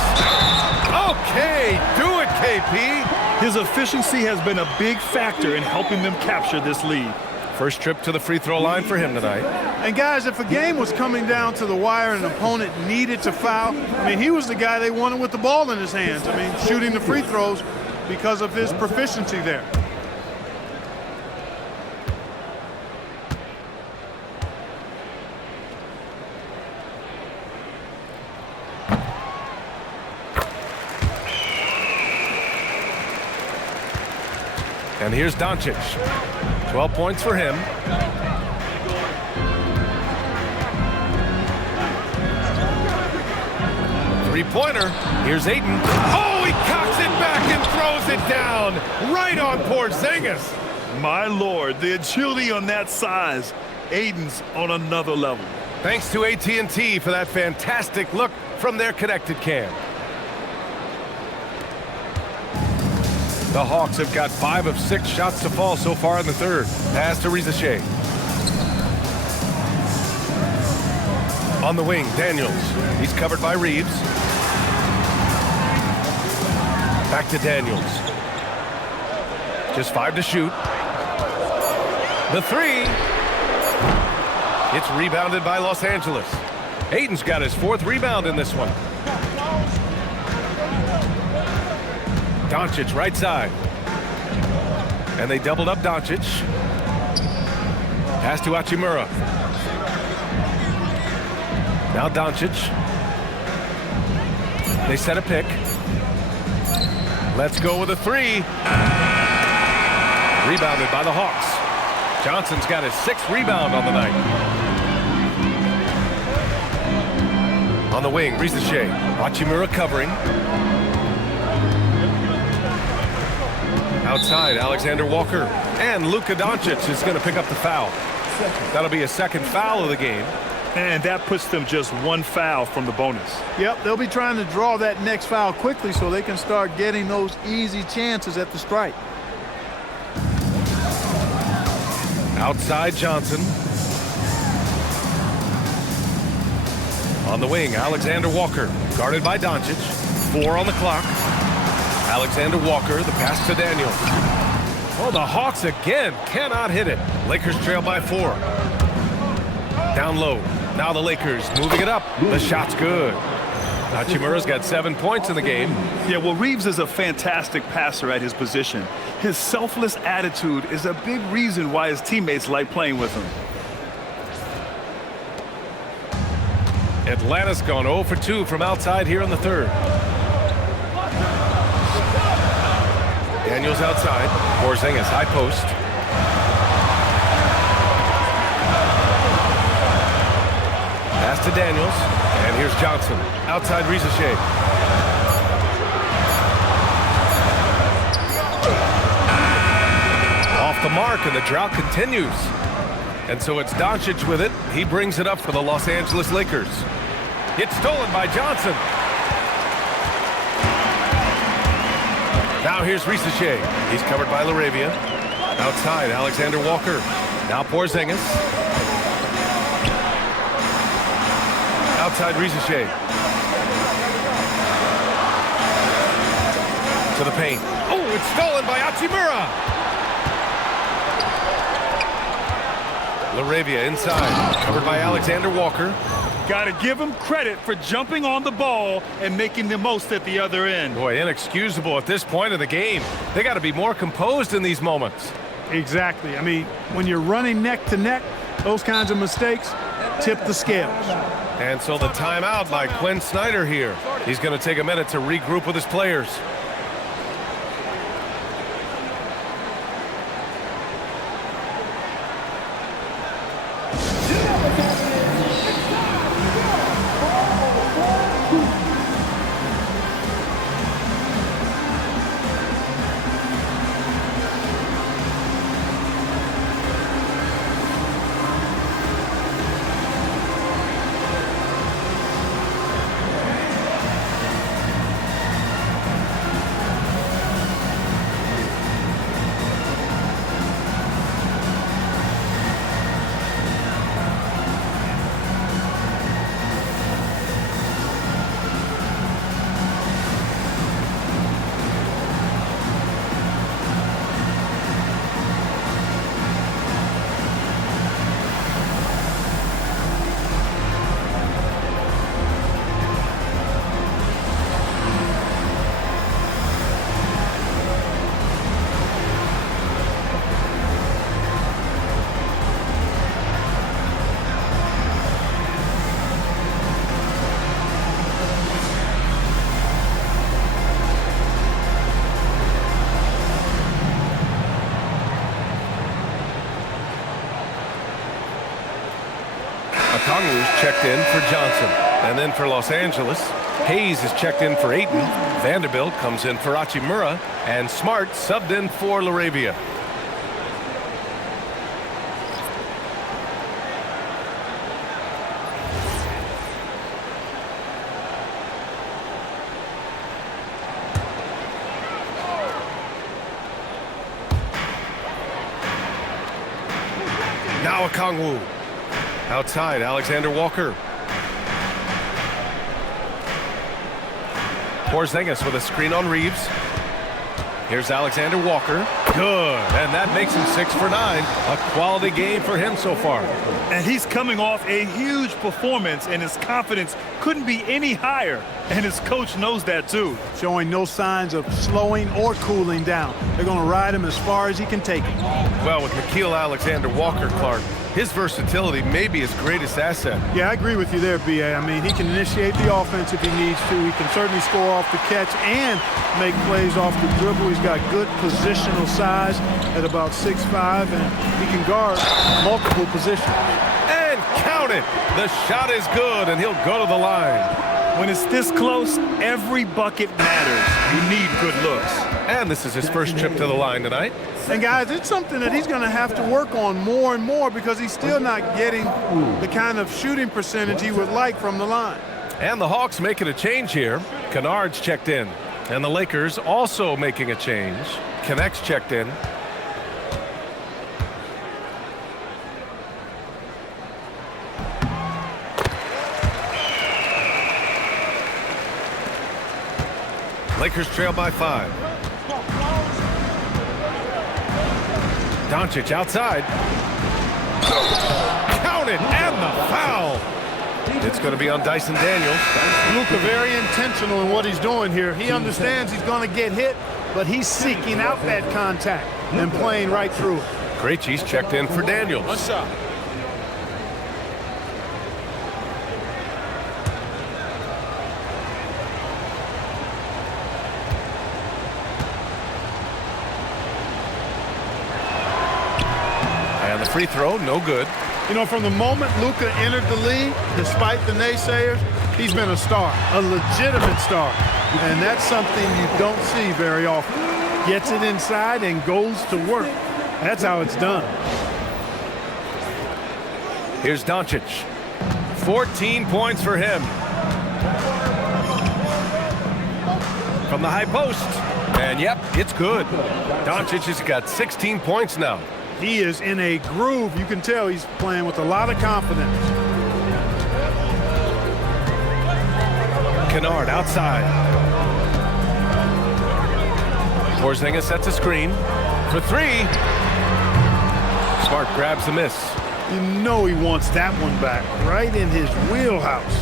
Okay, do it, KP. His efficiency has been a big factor in helping them capture this lead. First trip to the free throw line for him tonight. And guys, if a game was coming down to the wire and an opponent needed to foul, he was the guy they wanted with the ball in his hands. Shooting the free throws because of his proficiency there. And here's Dončić. 12 points for him. Three-pointer. Here's Ayton. Oh, he cocks it back and throws it down. Right on Porziņģis. My Lord, the agility on that size. Ayton's on another level. Thanks to AT&T for that fantastic look from their connected cam. The Hawks have got 5 of 6 shots to fall so far in the third. Pass to Reaves. On the wing, Daniels. He's covered by Reaves. Back to Daniels. Just 5 to shoot. The 3. It's rebounded by Los Angeles. Ayton's got his 4th rebound in this one. Dončić right side. And they doubled up Dončić. Pass to Hachimura. Now Dončić. They set a pick. Let's go with a 3. Rebounded by the Hawks. Johnson's got his 6th rebound on the night. On the wing, Reaves. Hachimura covering. Outside, Alexander Walker. And Luka Dončić is going to pick up the foul. That'll be a 2nd foul of the game. And that puts them just 1 foul from the bonus. Yep, they'll be trying to draw that next foul quickly so they can start getting those easy chances at the strike. Outside, Johnson. On the wing, Alexander Walker. Guarded by Dončić. 4 on the clock. Alexander Walker, the pass to Daniels. Oh, the Hawks again cannot hit it. Lakers trail by 4. Down low. Now the Lakers moving it up. The shot's good. Hachimura's got 7 points in the game. Yeah, well, Reaves is a fantastic passer at his position. His selfless attitude is a big reason why his teammates like playing with him. Atlanta's gone 0 for 2 from outside here in the third. Daniels outside. Porziņģis high post. Pass to Daniels. And here's Johnson. Outside Reaves. Off the mark, and the drought continues. And so it's Dončić with it. He brings it up for the Los Angeles Lakers. It's stolen by Johnson. Now here's Reaves. He's covered by LaRavia. Outside, Alexander Walker. Now Porziņģis. Outside Reaves. To the paint. Oh, it's stolen by Hachimura. LaRavia inside. Covered by Alexander Walker. Got to give him credit for jumping on the ball and making the most at the other end. Boy, inexcusable at this point of the game. They got to be more composed in these moments. Exactly. When you're running neck to neck, those kinds of mistakes tip the scales. And so the timeout by Quinn Snyder here. He's going to take a minute to regroup with his players. Okongwu's checked in for Johnson. And then for Los Angeles, Hayes is checked in for Ayton. Vanderbilt comes in for Hachimura. And Smart subbed in for LaRavia. Now Okongwu. Outside, Alexander Walker. Porziņģis with a screen on Reaves. Here's Alexander Walker. Good. And that makes him 6 for 9. A quality game for him so far. And he's coming off a huge performance, and his confidence couldn't be any higher. And his coach knows that too. Showing no signs of slowing or cooling down. They're going to ride him as far as he can take him. Well, with Nickeil Alexander-Walker, Clark, his versatility may be his greatest asset. Yeah, I agree with you there, B.A. I mean, he can initiate the offense if he needs to. He can certainly score off the catch and make plays off the dribble. He's got good positional size at about 6'5", and he can guard multiple positions. And count it! The shot is good, and he'll go to the line. When it's this close, every bucket matters. You need good looks. And this is his first trip to the line tonight. And guys, it's something that he's going to have to work on more and more because he's still not getting the kind of shooting percentage he would like from the line. And the Hawks making a change here. Kennard's checked in. And the Lakers also making a change. Connect's checked in. Lakers trail by 5. Dončić outside. Count it, and the foul. It's going to be on Dyson Daniels. Luka very intentional in what he's doing here. He understands he's going to get hit, but he's seeking out that contact and playing right through it. Krejci's checked in for Daniels. One shot. And the free throw, no good. You know, from the moment Luka entered the league, despite the naysayers, he's been a star, a legitimate star. And that's something you don't see very often. Gets it inside and goes to work. That's how it's done. Here's Dončić. 14 points for him. From the high post. And yep, it's good. Dončić has got 16 points now. He is in a groove. You can tell he's playing with a lot of confidence. Kennard outside. Porziņģis sets a screen for 3. Smart grabs the miss. You know he wants that one back, right in his wheelhouse.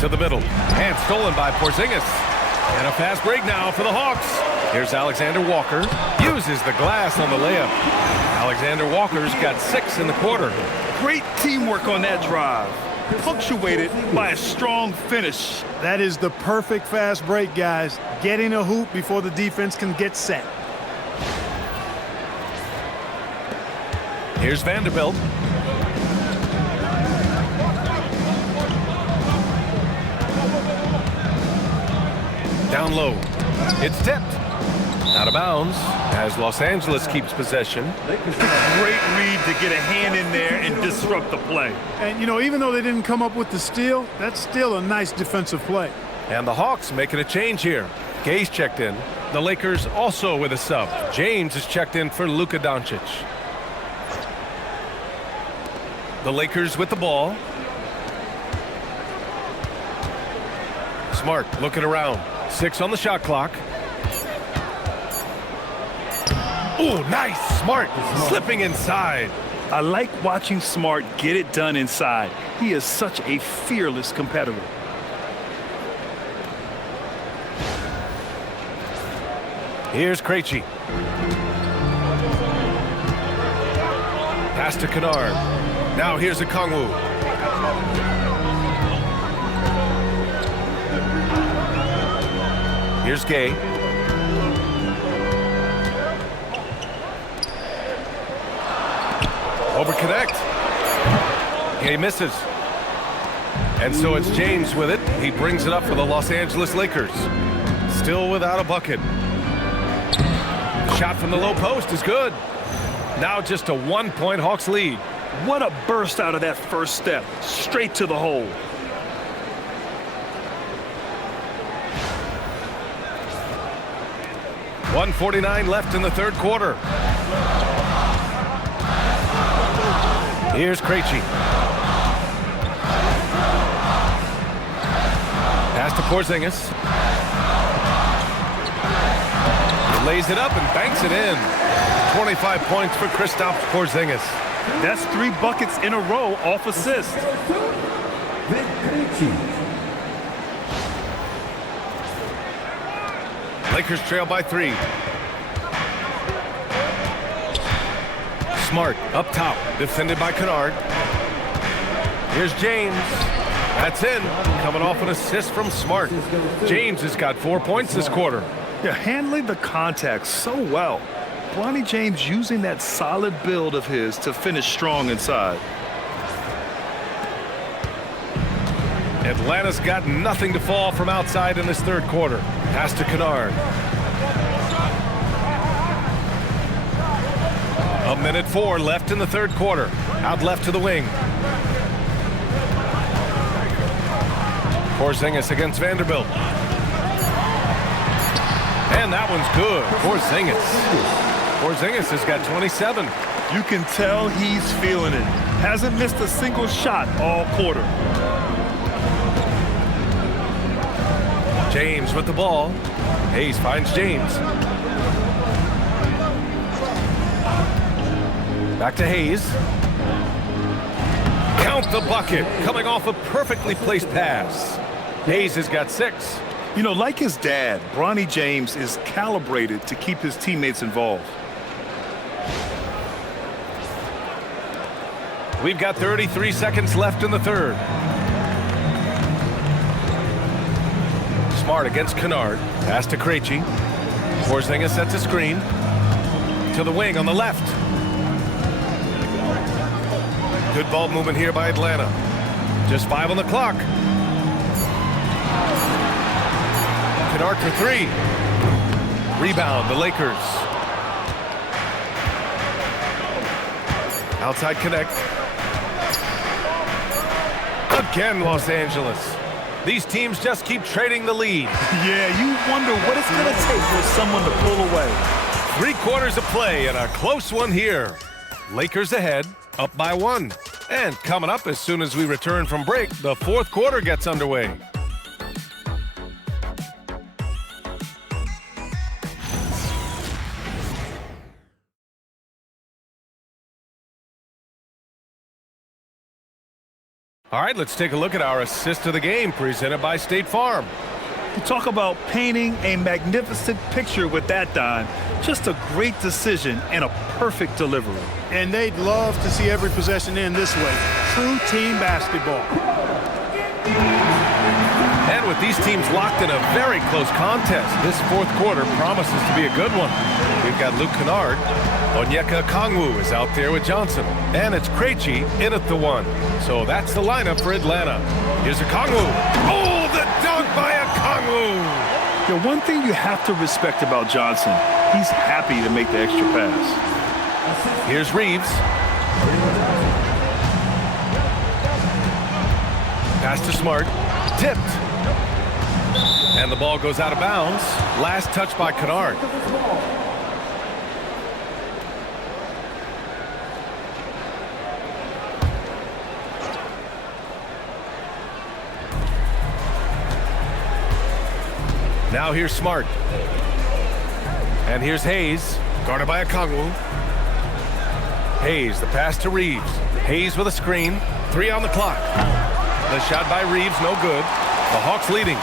To the middle, and stolen by Porziņģis. And a fast break now for the Hawks. Here's Alexander Walker. Uses the glass on the layup. Alexander Walker's got 6 in the quarter. Great teamwork on that drive, punctuated by a strong finish. That is the perfect fast break, guys. Getting a hoop before the defense can get set. Here's Vanderbilt. Down low. It's tipped. Out of bounds as Los Angeles keeps possession. Great read to get a hand in there and disrupt the play. And, you know, even though they didn't come up with the steal, that's still a nice defensive play. And the Hawks making a change here. Gay's checked in. The Lakers also with a sub. James is checked in for Luka Dončić. The Lakers with the ball. Smart looking around. 6 on the shot clock. Oh, nice. Smart slipping inside. I like watching Smart get it done inside. He is such a fearless competitor. Here's Krejci. Pass to Kennard. Now here's Okongwu. Here's Gay. Over connect. He misses. And so it's James with it. He brings it up for the Los Angeles Lakers. Still without a bucket. Shot from the low post is good. Now just a 1-point Hawks lead. What a burst out of that first step. Straight to the hole. .149 left in the third quarter. Here's Krejci. Pass to Porziņģis. He lays it up and banks it in. 25 points for Kristaps Porziņģis. That's 3 buckets in a row off assist. Lakers trail by 3. Smart up top, defended by Kennard. Here's James. That's in. Coming off an assist from Smart. James has got 4 points this quarter. Yeah, handling the contact so well. Bronny James using that solid build of his to finish strong inside. Atlanta's got nothing to fall from outside in this third quarter. Pass to Kennard. 1:04 left in the third quarter. Out left to the wing. Porziņģis against Vanderbilt. And that one's good. Porziņģis has got 27. You can tell he's feeling it. Hasn't missed a single shot all quarter. James with the ball. Hayes finds James. Back to Hayes. Count the bucket. Coming off a perfectly placed pass. Hayes has got 6. You know, like his dad, Bronny James is calibrated to keep his teammates involved. We've got 33 seconds left in the third. Smart against Kennard. Pass to Krejci. Porziņģis sets a screen. To the wing on the left. Good ball movement here by Atlanta. Just 5 on the clock. Kennard for 3. Rebound, the Lakers. Outside connect. Again, Los Angeles. These teams just keep trading the lead. Yeah, you wonder what it's going to take for someone to pull away. 3 quarters of play and a close one here. Lakers ahead, up by 1. And coming up as soon as we return from break, the fourth quarter gets underway. All right, let's take a look at our assist of the game presented by State Farm. You talk about painting a magnificent picture with that, Don. Just a great decision and a perfect delivery. And they'd love to see every possession end this way. True team basketball. And with these teams locked in a very close contest, this fourth quarter promises to be a good one. We've got Luke Kennard. Onyeka Okongwu is out there with Johnson. And it's Krejci in at the 1. So that's the lineup for Atlanta. Here's Okongwu. Oh, the dunk by Okongwu! The one thing you have to respect about Johnson, he's happy to make the extra pass. Here's Reaves. Pass to Smart. Tipped. And the ball goes out of bounds. Last touch by Kennard. Now here's Smart. And here's Hayes, guarded by Okongwu. Hayes, the pass to Reaves. Hayes with a screen. 3 on the clock. The shot by Reaves, no good. The Hawks leading.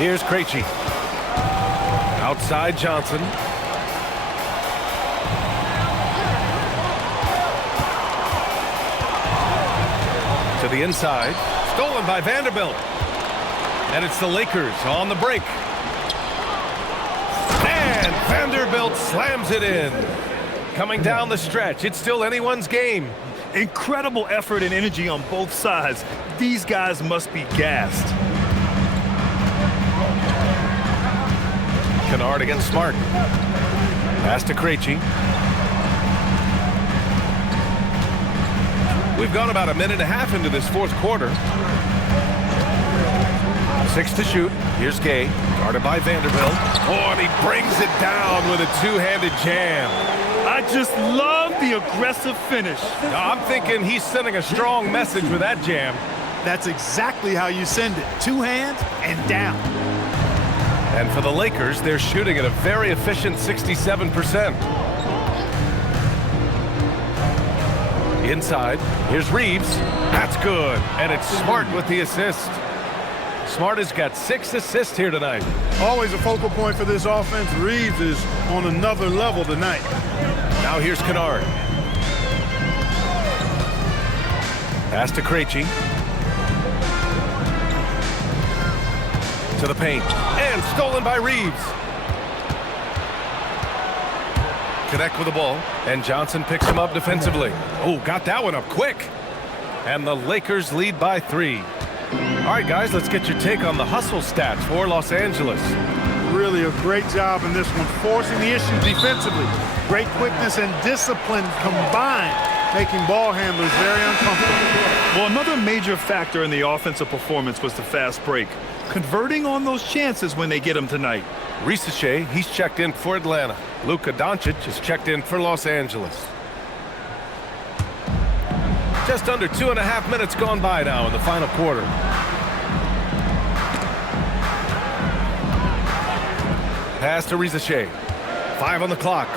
Here's Krejci. Outside Johnson. To the inside. Stolen by Vanderbilt. And it's the Lakers on the break. And Vanderbilt slams it in. coming down the stretch. It's still anyone's game. Incredible effort and energy on both sides. These guys must be gassed. Kennard against Smart. Pass to Krejci. We've gone about a minute and a half into this fourth quarter. 6 to shoot. Here's Gay. Guarded by Vanderbilt. Oh, and he brings it down with a two-handed jam. I just love the aggressive finish. Now, I'm thinking he's sending a strong message with that jam. That's exactly how you send it. Two hands and down. And for the Lakers, they're shooting at a very efficient 67%. Inside, here's Reaves. That's good. And it's Smart with the assist. Smart has got 6 assists here tonight. Always a focal point for this offense. Reaves is on another level tonight. Now here's Kennard. Pass to Krejci. To the paint. And stolen by Reaves. Connect with the ball. And Johnson picks him up defensively. Oh, got that one up quick. And the Lakers lead by 3. All right, guys, let's get your take on the hustle stats for Los Angeles. Really a great job in this one, forcing the issue defensively. Great quickness and discipline combined, making ball handlers very uncomfortable. Well, another major factor in the offensive performance was the fast break. Converting on those chances when they get them tonight. Risache, he's checked in for Atlanta. Luka Dončić is checked in for Los Angeles. Just under 2.5 minutes gone by now in the final quarter. Pass to Risache. 5 on the clock.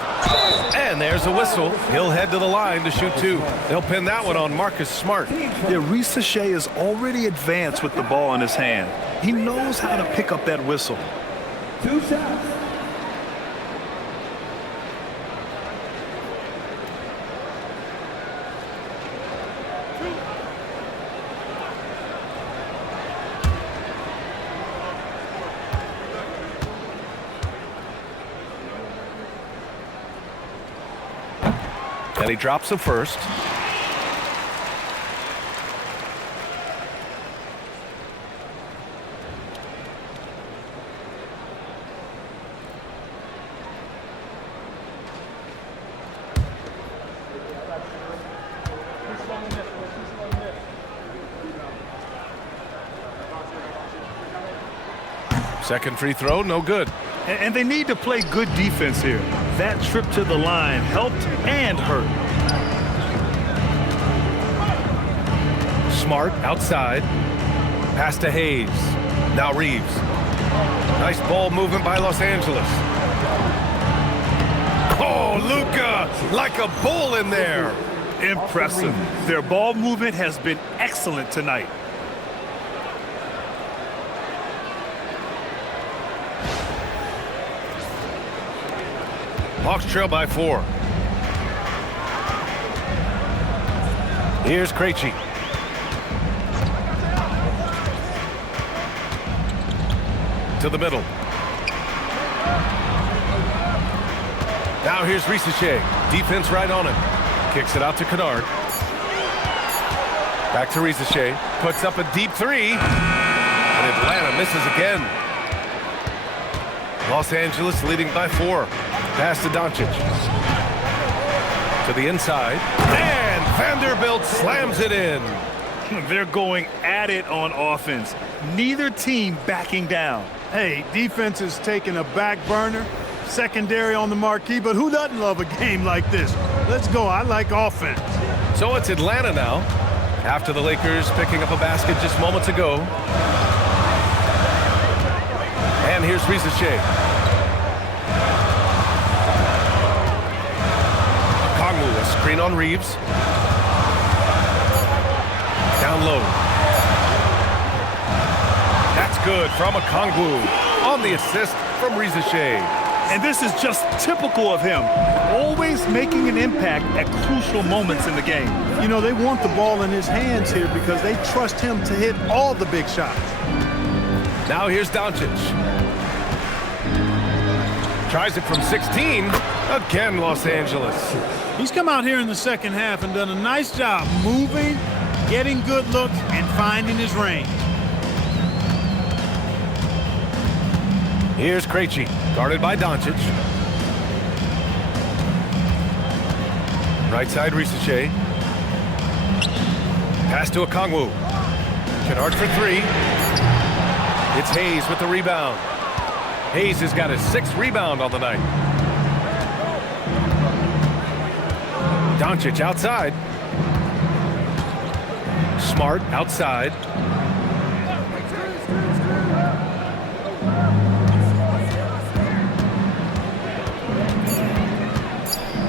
And there's a whistle. He'll head to the line to shoot 2. They'll pin that one on Marcus Smart. Yeah, Risache is already advanced with the ball in his hand. He knows how to pick up that whistle. 2 shots. And he drops the first. Second free throw, no good. And they need to play good defense here. That trip to the line helped and hurt. Smart outside. Pass to Hayes. Now Reaves. Nice ball movement by Los Angeles. Oh, Luka, like a bull in there. Impressive. Their ball movement has been excellent tonight. Hawks trail by 4. Here's Krejci. To the middle. Now here's Risache. Defense right on him. Kicks it out to Kennard. Back to Risache. Puts up a deep 3. And Atlanta misses again. Los Angeles leading by 4. Pass to Dončić. To the inside. And Vanderbilt slams it in. They're going at it on offense. Neither team backing down. Hey, defense is taking a back burner. Secondary on the marquee, but who doesn't love a game like this? Let's go. I like offense. So it's Atlanta now. After the Lakers picking up a basket just moments ago. And here's Risache. A screen on Reaves. Down low. That's good from Okongwu on the assist from Risache. And this is just typical of him. Always making an impact at crucial moments in the game. You know, they want the ball in his hands here because they trust him to hit all the big shots. Now here's Dončić. Tries it from 16. Again, Los Angeles. He's come out here in the second half and done a nice job moving, getting good looks, and finding his range. Here's Krejci, guarded by Dončić. Right side, Risache. Pass to Okongwu. Kennard for three. It's Hayes with the rebound. Hayes has got his 6th rebound on the night. Dončić outside. Smart outside.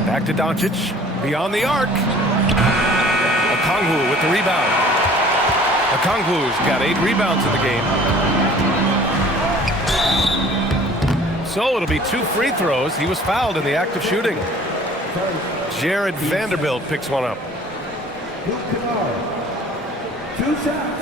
Back to Dončić. Beyond the arc. Okongwu with the rebound. Okongwu's got 8 rebounds in the game. So it'll be 2 free throws. He was fouled in the act of shooting. Jared Vanderbilt picks one up. 2 shots.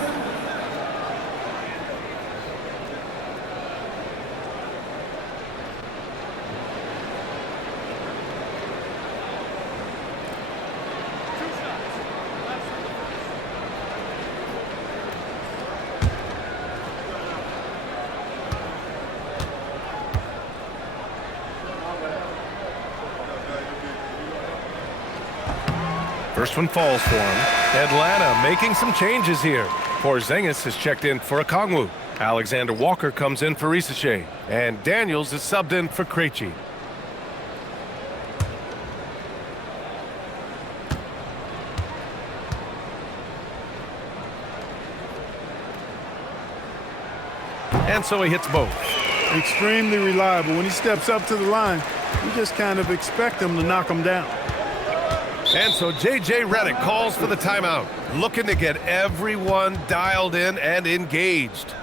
First one falls for him. Atlanta making some changes here. Porziņģis has checked in for Okongwu. Alexander Walker comes in for Risache. And Daniels is subbed in for Krejci. And so he hits both. Extremely reliable. When he steps up to the line, you just kind of expect him to knock him down. And so J.J. Redick calls for the timeout, looking to get everyone dialed in and engaged.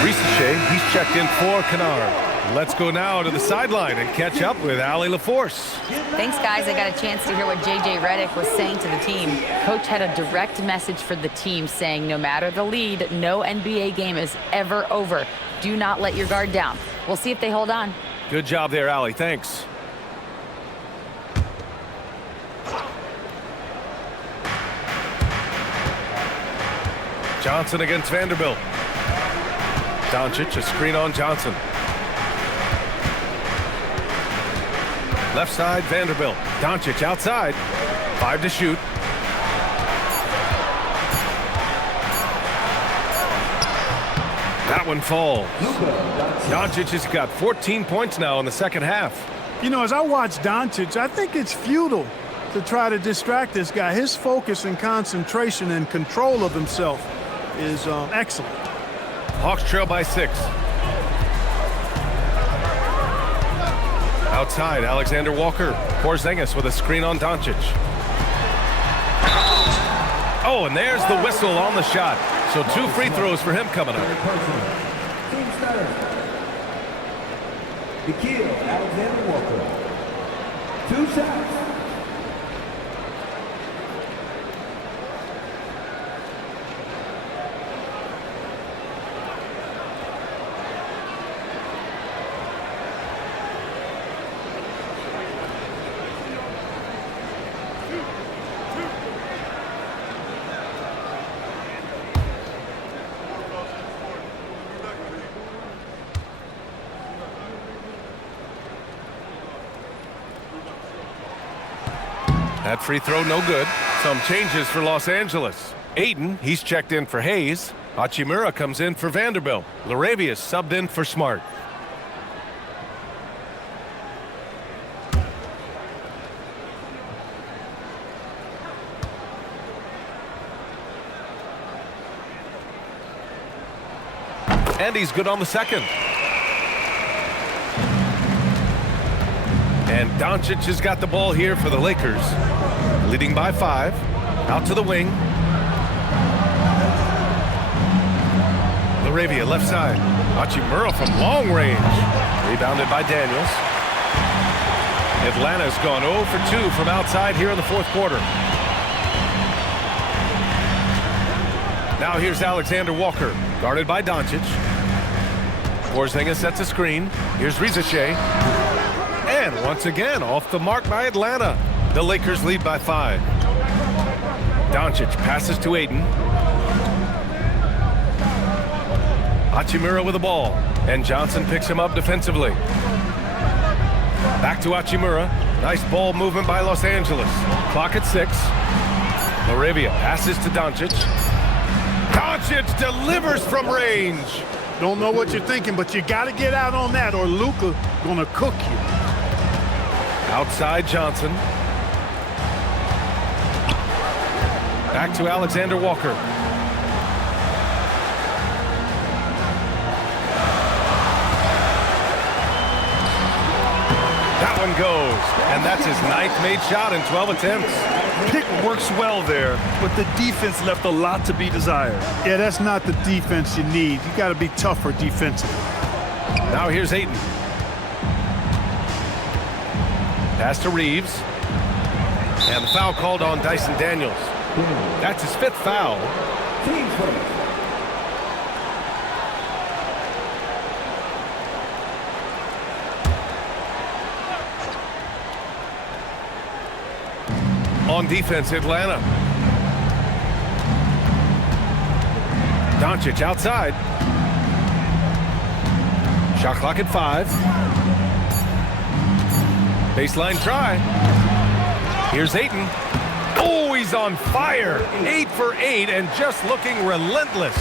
Risache, he's checked in for Kennard. Let's go now to the sideline and catch up with Allie LaForce. Thanks, guys. I got a chance to hear what J.J. Redick was saying to the team. Coach had a direct message for the team saying no matter the lead, no NBA game is ever over. Do not let your guard down. We'll see if they hold on. Good job there, Allie. Thanks. Johnson against Vanderbilt. Dončić, a screen on Johnson. Left side, Vanderbilt. Dončić outside. 5 to shoot. That one falls. Dončić has got 14 points now in the second half. You know, as I watch Dončić, I think it's futile to try to distract this guy. His focus and concentration and control of himself is excellent. Hawks trail by 6. Outside, Alexander Walker. Porziņģis with a screen on Dončić. Oh, and there's the whistle on the shot. So 2 free throws for him coming up. Team starter. The kill, Alexander Walker. 2 shots. That free throw no good. Some changes for Los Angeles. Ayton, he's checked in for Hayes. Hachimura comes in for Vanderbilt. LaRavia subbed in for Smart. And he's good on the second. And Dončić has got the ball here for the Lakers. Leading by 5. Out to the wing. LaRavia left side. Hachimura from long range. Rebounded by Daniels. Atlanta's gone 0 for 2 from outside here in the fourth quarter. Now here's Alexander Walker, guarded by Dončić. Porziņģis sets a screen. Here's Reaves. And once again, off the mark by Atlanta. The Lakers lead by 5. Dončić passes to Ayton. Hachimura with the ball. And Johnson picks him up defensively. Back to Hachimura. Nice ball movement by Los Angeles. Clock at 6. LaRavia passes to Dončić. Dončić delivers from range. Don't know what you're thinking, but you got to get out on that or Luka gonna cook you. Outside Johnson. Back to Alexander Walker. That one goes, and that's his 9th made shot in 12 attempts. Pick works well there, but the defense left a lot to be desired. Yeah, that's not the defense you need. You got to be tougher defensively. Now here's Ayton. Pass to Reaves. And the foul called on Dyson Daniels. That's his 5th foul. Team first. On defense, Atlanta. Dončić outside. Shot clock at 5. Baseline try. Here's Ayton. Oh, he's on fire. 8 for 8 and just looking relentless.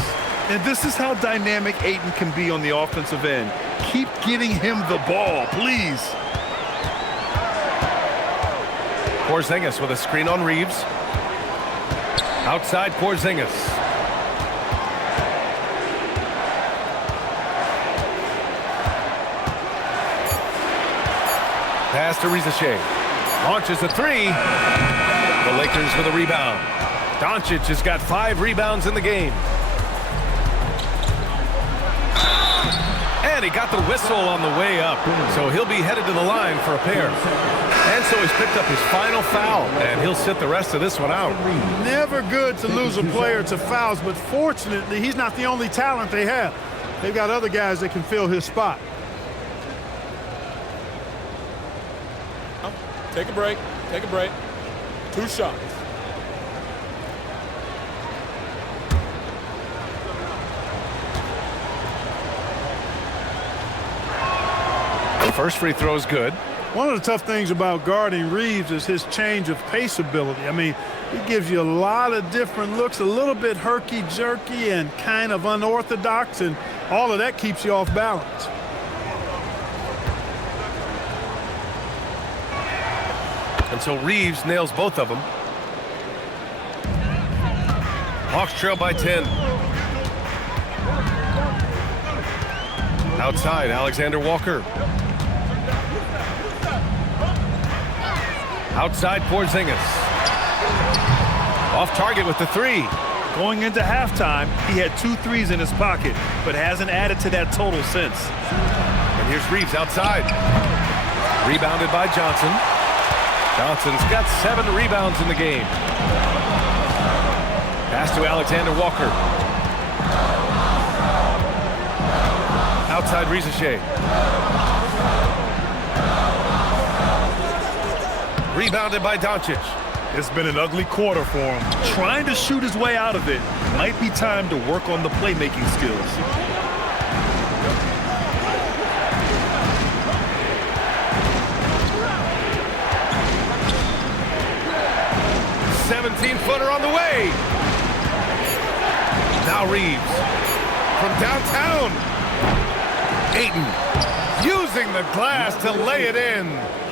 And this is how dynamic Ayton can be on the offensive end. Keep getting him the ball, please. Porziņģis with a screen on Reaves. Outside Porziņģis. Pass to Reaves. Launches a 3. The Lakers with a rebound. Dončić has got 5 rebounds in the game. And he got the whistle on the way up. So he'll be headed to the line for a pair. And so he's picked up his final foul, and he'll sit the rest of this one out. Never good to lose a player to fouls, but fortunately, he's not the only talent they have. They've got other guys that can fill his spot. Take a break. Take a break. 2 shots. The first free throw is good. One of the tough things about guarding Reaves is his change of pace ability. I mean, he gives you a lot of different looks, a little bit herky-jerky and kind of unorthodox, and all of that keeps you off balance. And so Reaves nails both of them. Hawks trail by 10. Outside, Alexander Walker. Outside Porziņģis. Off target with the 3. Going into halftime, he had 2 threes in his pocket, but hasn't added to that total since. And here's Reaves outside. Rebounded by Johnson. Johnson's got 7 rebounds in the game. Pass to Alexander Walker. Outside Reaves. Rebounded by Dončić. It's been an ugly quarter for him. Trying to shoot his way out of it. Might be time to work on the playmaking skills. 17-footer on the way. Now Reaves from downtown. Ayton using the glass to lay it in.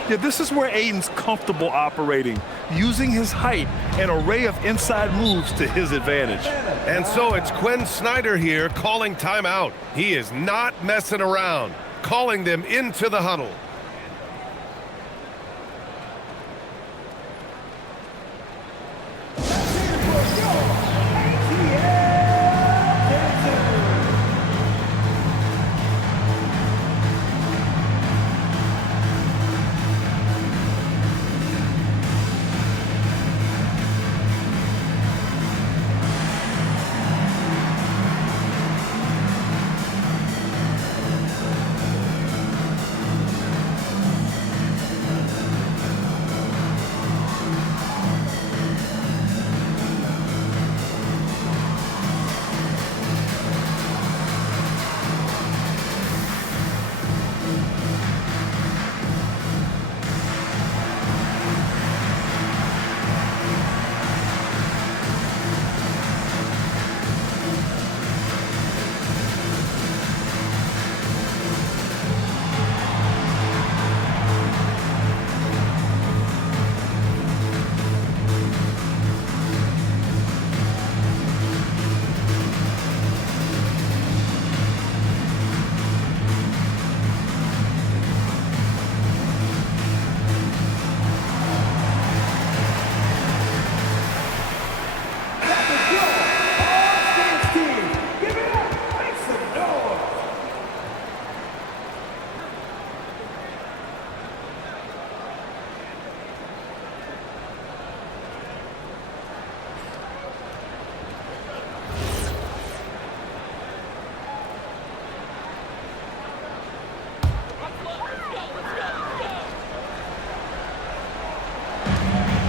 Yeah, this is where Ayton's comfortable operating, using his height and array of inside moves to his advantage. And so it's Quinn Snyder here calling timeout. He is not messing around, calling them into the huddle.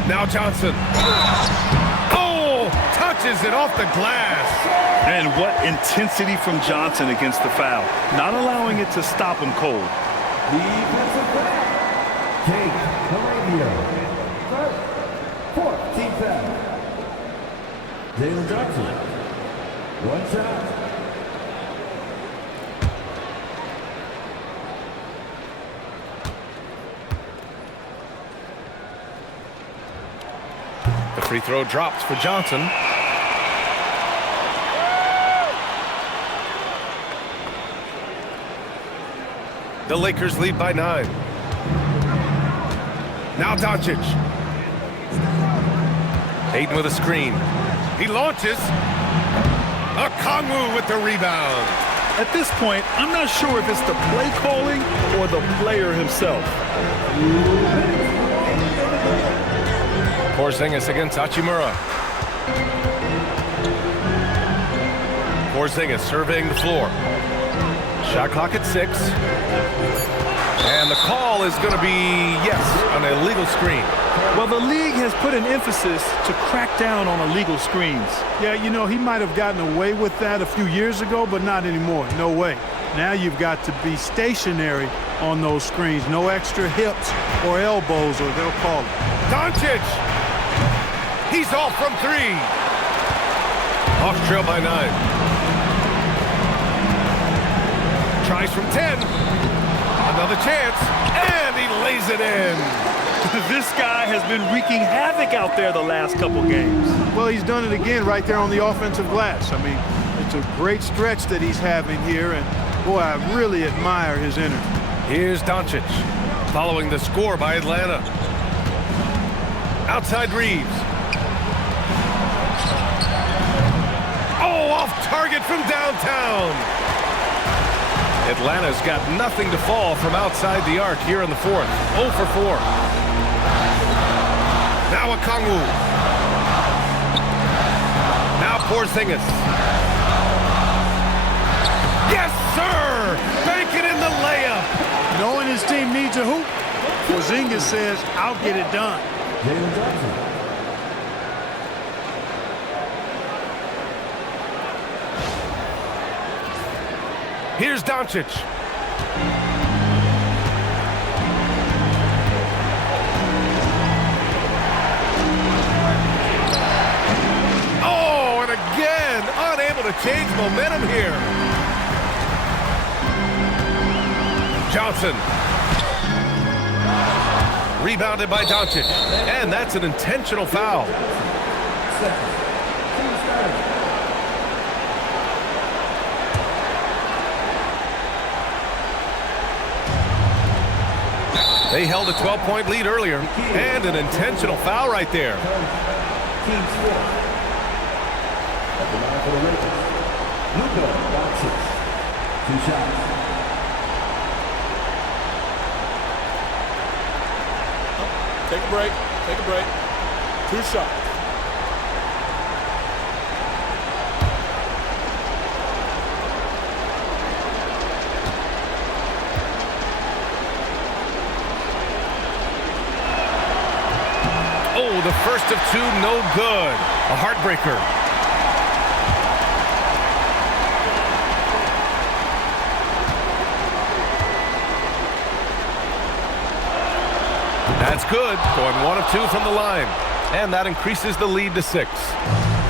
Now Johnson. Oh, touches it off the glass. And what intensity from Johnson against the foul. Not allowing it to stop him cold. Defensive back. Jake Arabia. Fourth team foul. Jalen Johnson. One shot. The free throw drops for Johnson. The Lakers lead by 9. Now Dončić. Ayton with a screen. He launches. Okongwu with the rebound. At this point, I'm not sure if it's the play calling or the player himself. Porziņģis against Hachimura. Porziņģis surveying the floor. Shot clock at 6. And the call is going to be, yes, an illegal screen. Well, the league has put an emphasis to crack down on illegal screens. Yeah, you know, he might have gotten away with that a few years ago, but not anymore. No way. Now you've got to be stationary on those screens. No extra hips or elbows, or they'll call it. Dončić. He's off from 3. Hawks trail by 9. Tries from 10. Another chance. And he lays it in. This guy has been wreaking havoc out there the last couple games. Well, he's done it again right there on the offensive glass. I mean, it's a great stretch that he's having here, and boy, I really admire his energy. Here's Dončić, following the score by Atlanta. Outside Reaves. Oh, off target from downtown. Atlanta's got nothing to fall from outside the arc here in the 4th. 0 for 4. Now Okongwu. Now Porziņģis. Yes, sir! Bank it in the layup. Knowing his team needs a hoop, Porziņģis says, I'll get it done. Jalen Johnson. Here's Dončić. change momentum here. Johnson. Rebounded by Dončić. And that's an intentional foul. They held a 12-point lead earlier, and an intentional foul right there. Team score. At the line for the Lakers, Luka Dončić. 2 shots. Take a break. Take a break. 2 shots. Oh, the first of 2, no good. A heartbreaker. That's good. Going 1 of 2 from the line. And that increases the lead to 6.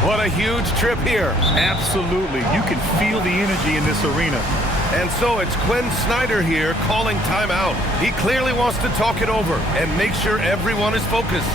What a huge trip here. Absolutely. You can feel the energy in this arena. And so it's Quinn Snyder here calling timeout. He clearly wants to talk it over and make sure everyone is focused.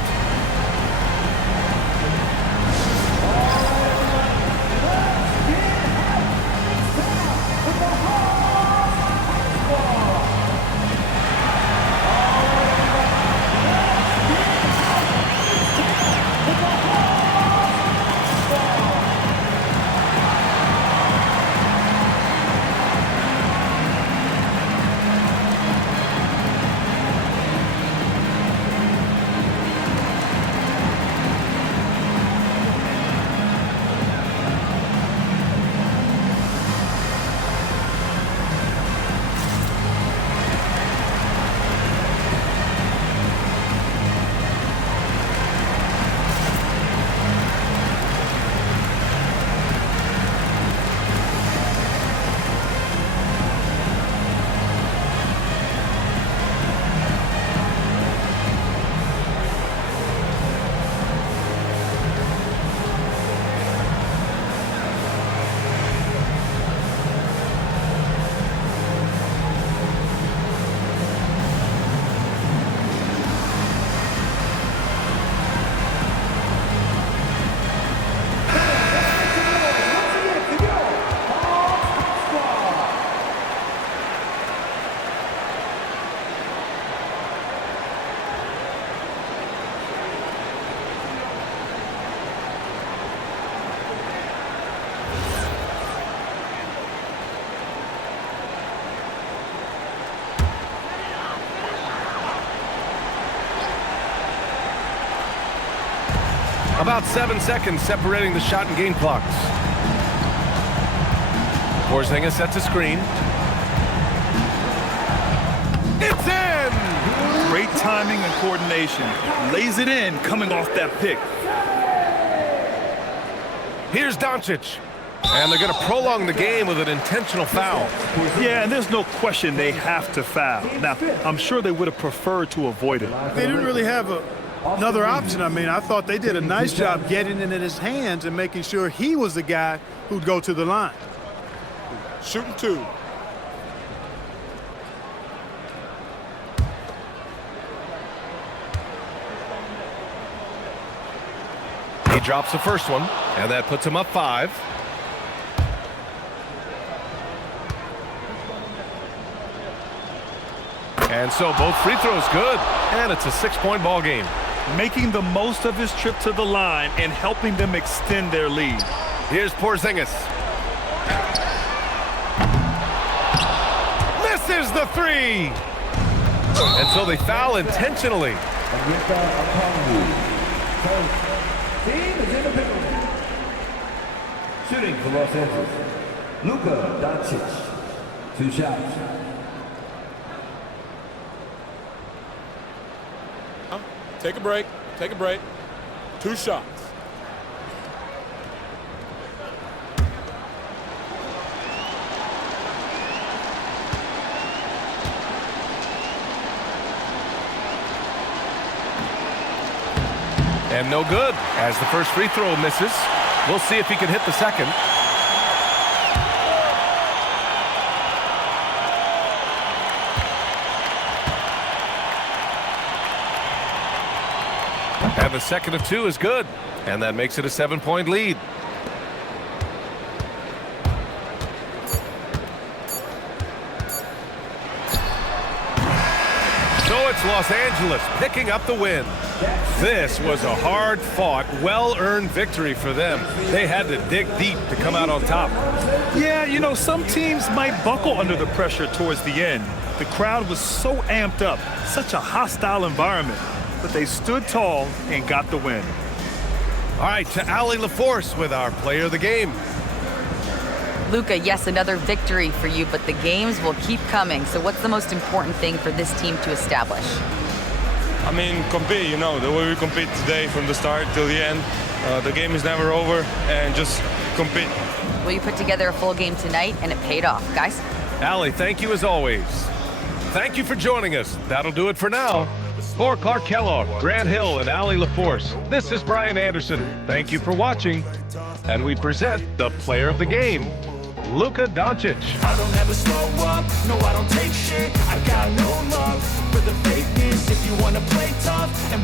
About 7 seconds separating the shot and game clocks. Porziņģis sets a screen. It's in! Great timing and coordination. Lays it in coming off that pick. Here's Dončić. And they're going to prolong the game with an intentional foul. Yeah, and there's no question they have to foul. Now, I'm sure they would have preferred to avoid it. They didn't really have another option. I mean, I thought they did a nice job getting it in his hands and making sure he was the guy who'd go to the line. Shooting 2. He drops the first one, and that puts him up 5. And so both free throws good, and it's a 6-point ball game. Making the most of his trip to the line and helping them extend their lead. Here's Porziņģis. Misses the 3. And so they foul intentionally. And with that, team is in the penalty. Shooting for Los Angeles, Luka Dončić. 2 shots. Take a break. Take a break. 2 shots. And no good, as the first free throw misses. We'll see if he can hit the second. and the second of 2 is good. And that makes it a 7-point lead. So it's Los Angeles picking up the win. This was a hard-fought, well-earned victory for them. They had to dig deep to come out on top. Yeah, you know, some teams might buckle under the pressure towards the end. The crowd was so amped up, such a hostile environment, but they stood tall and got the win. All right, to Allie LaForce with our player of the game. Luka, yes, another victory for you, but the games will keep coming. So what's the most important thing for this team to establish? I mean, compete, you know, the way we compete today from the start till the end. The game is never over, and just compete. Well, you put together a full game tonight, and it paid off. Guys? Allie, thank you as always. Thank you for joining us. That'll do it for now. For Clark Kellogg, Grant Hill, and Allie LaForce, this is Brian Anderson. Thank you for watching. And we present the player of the game, Luka Dončić. I don't ever slow up, no I don't take shit. I got no love for the fakeness. If you wanna play tough and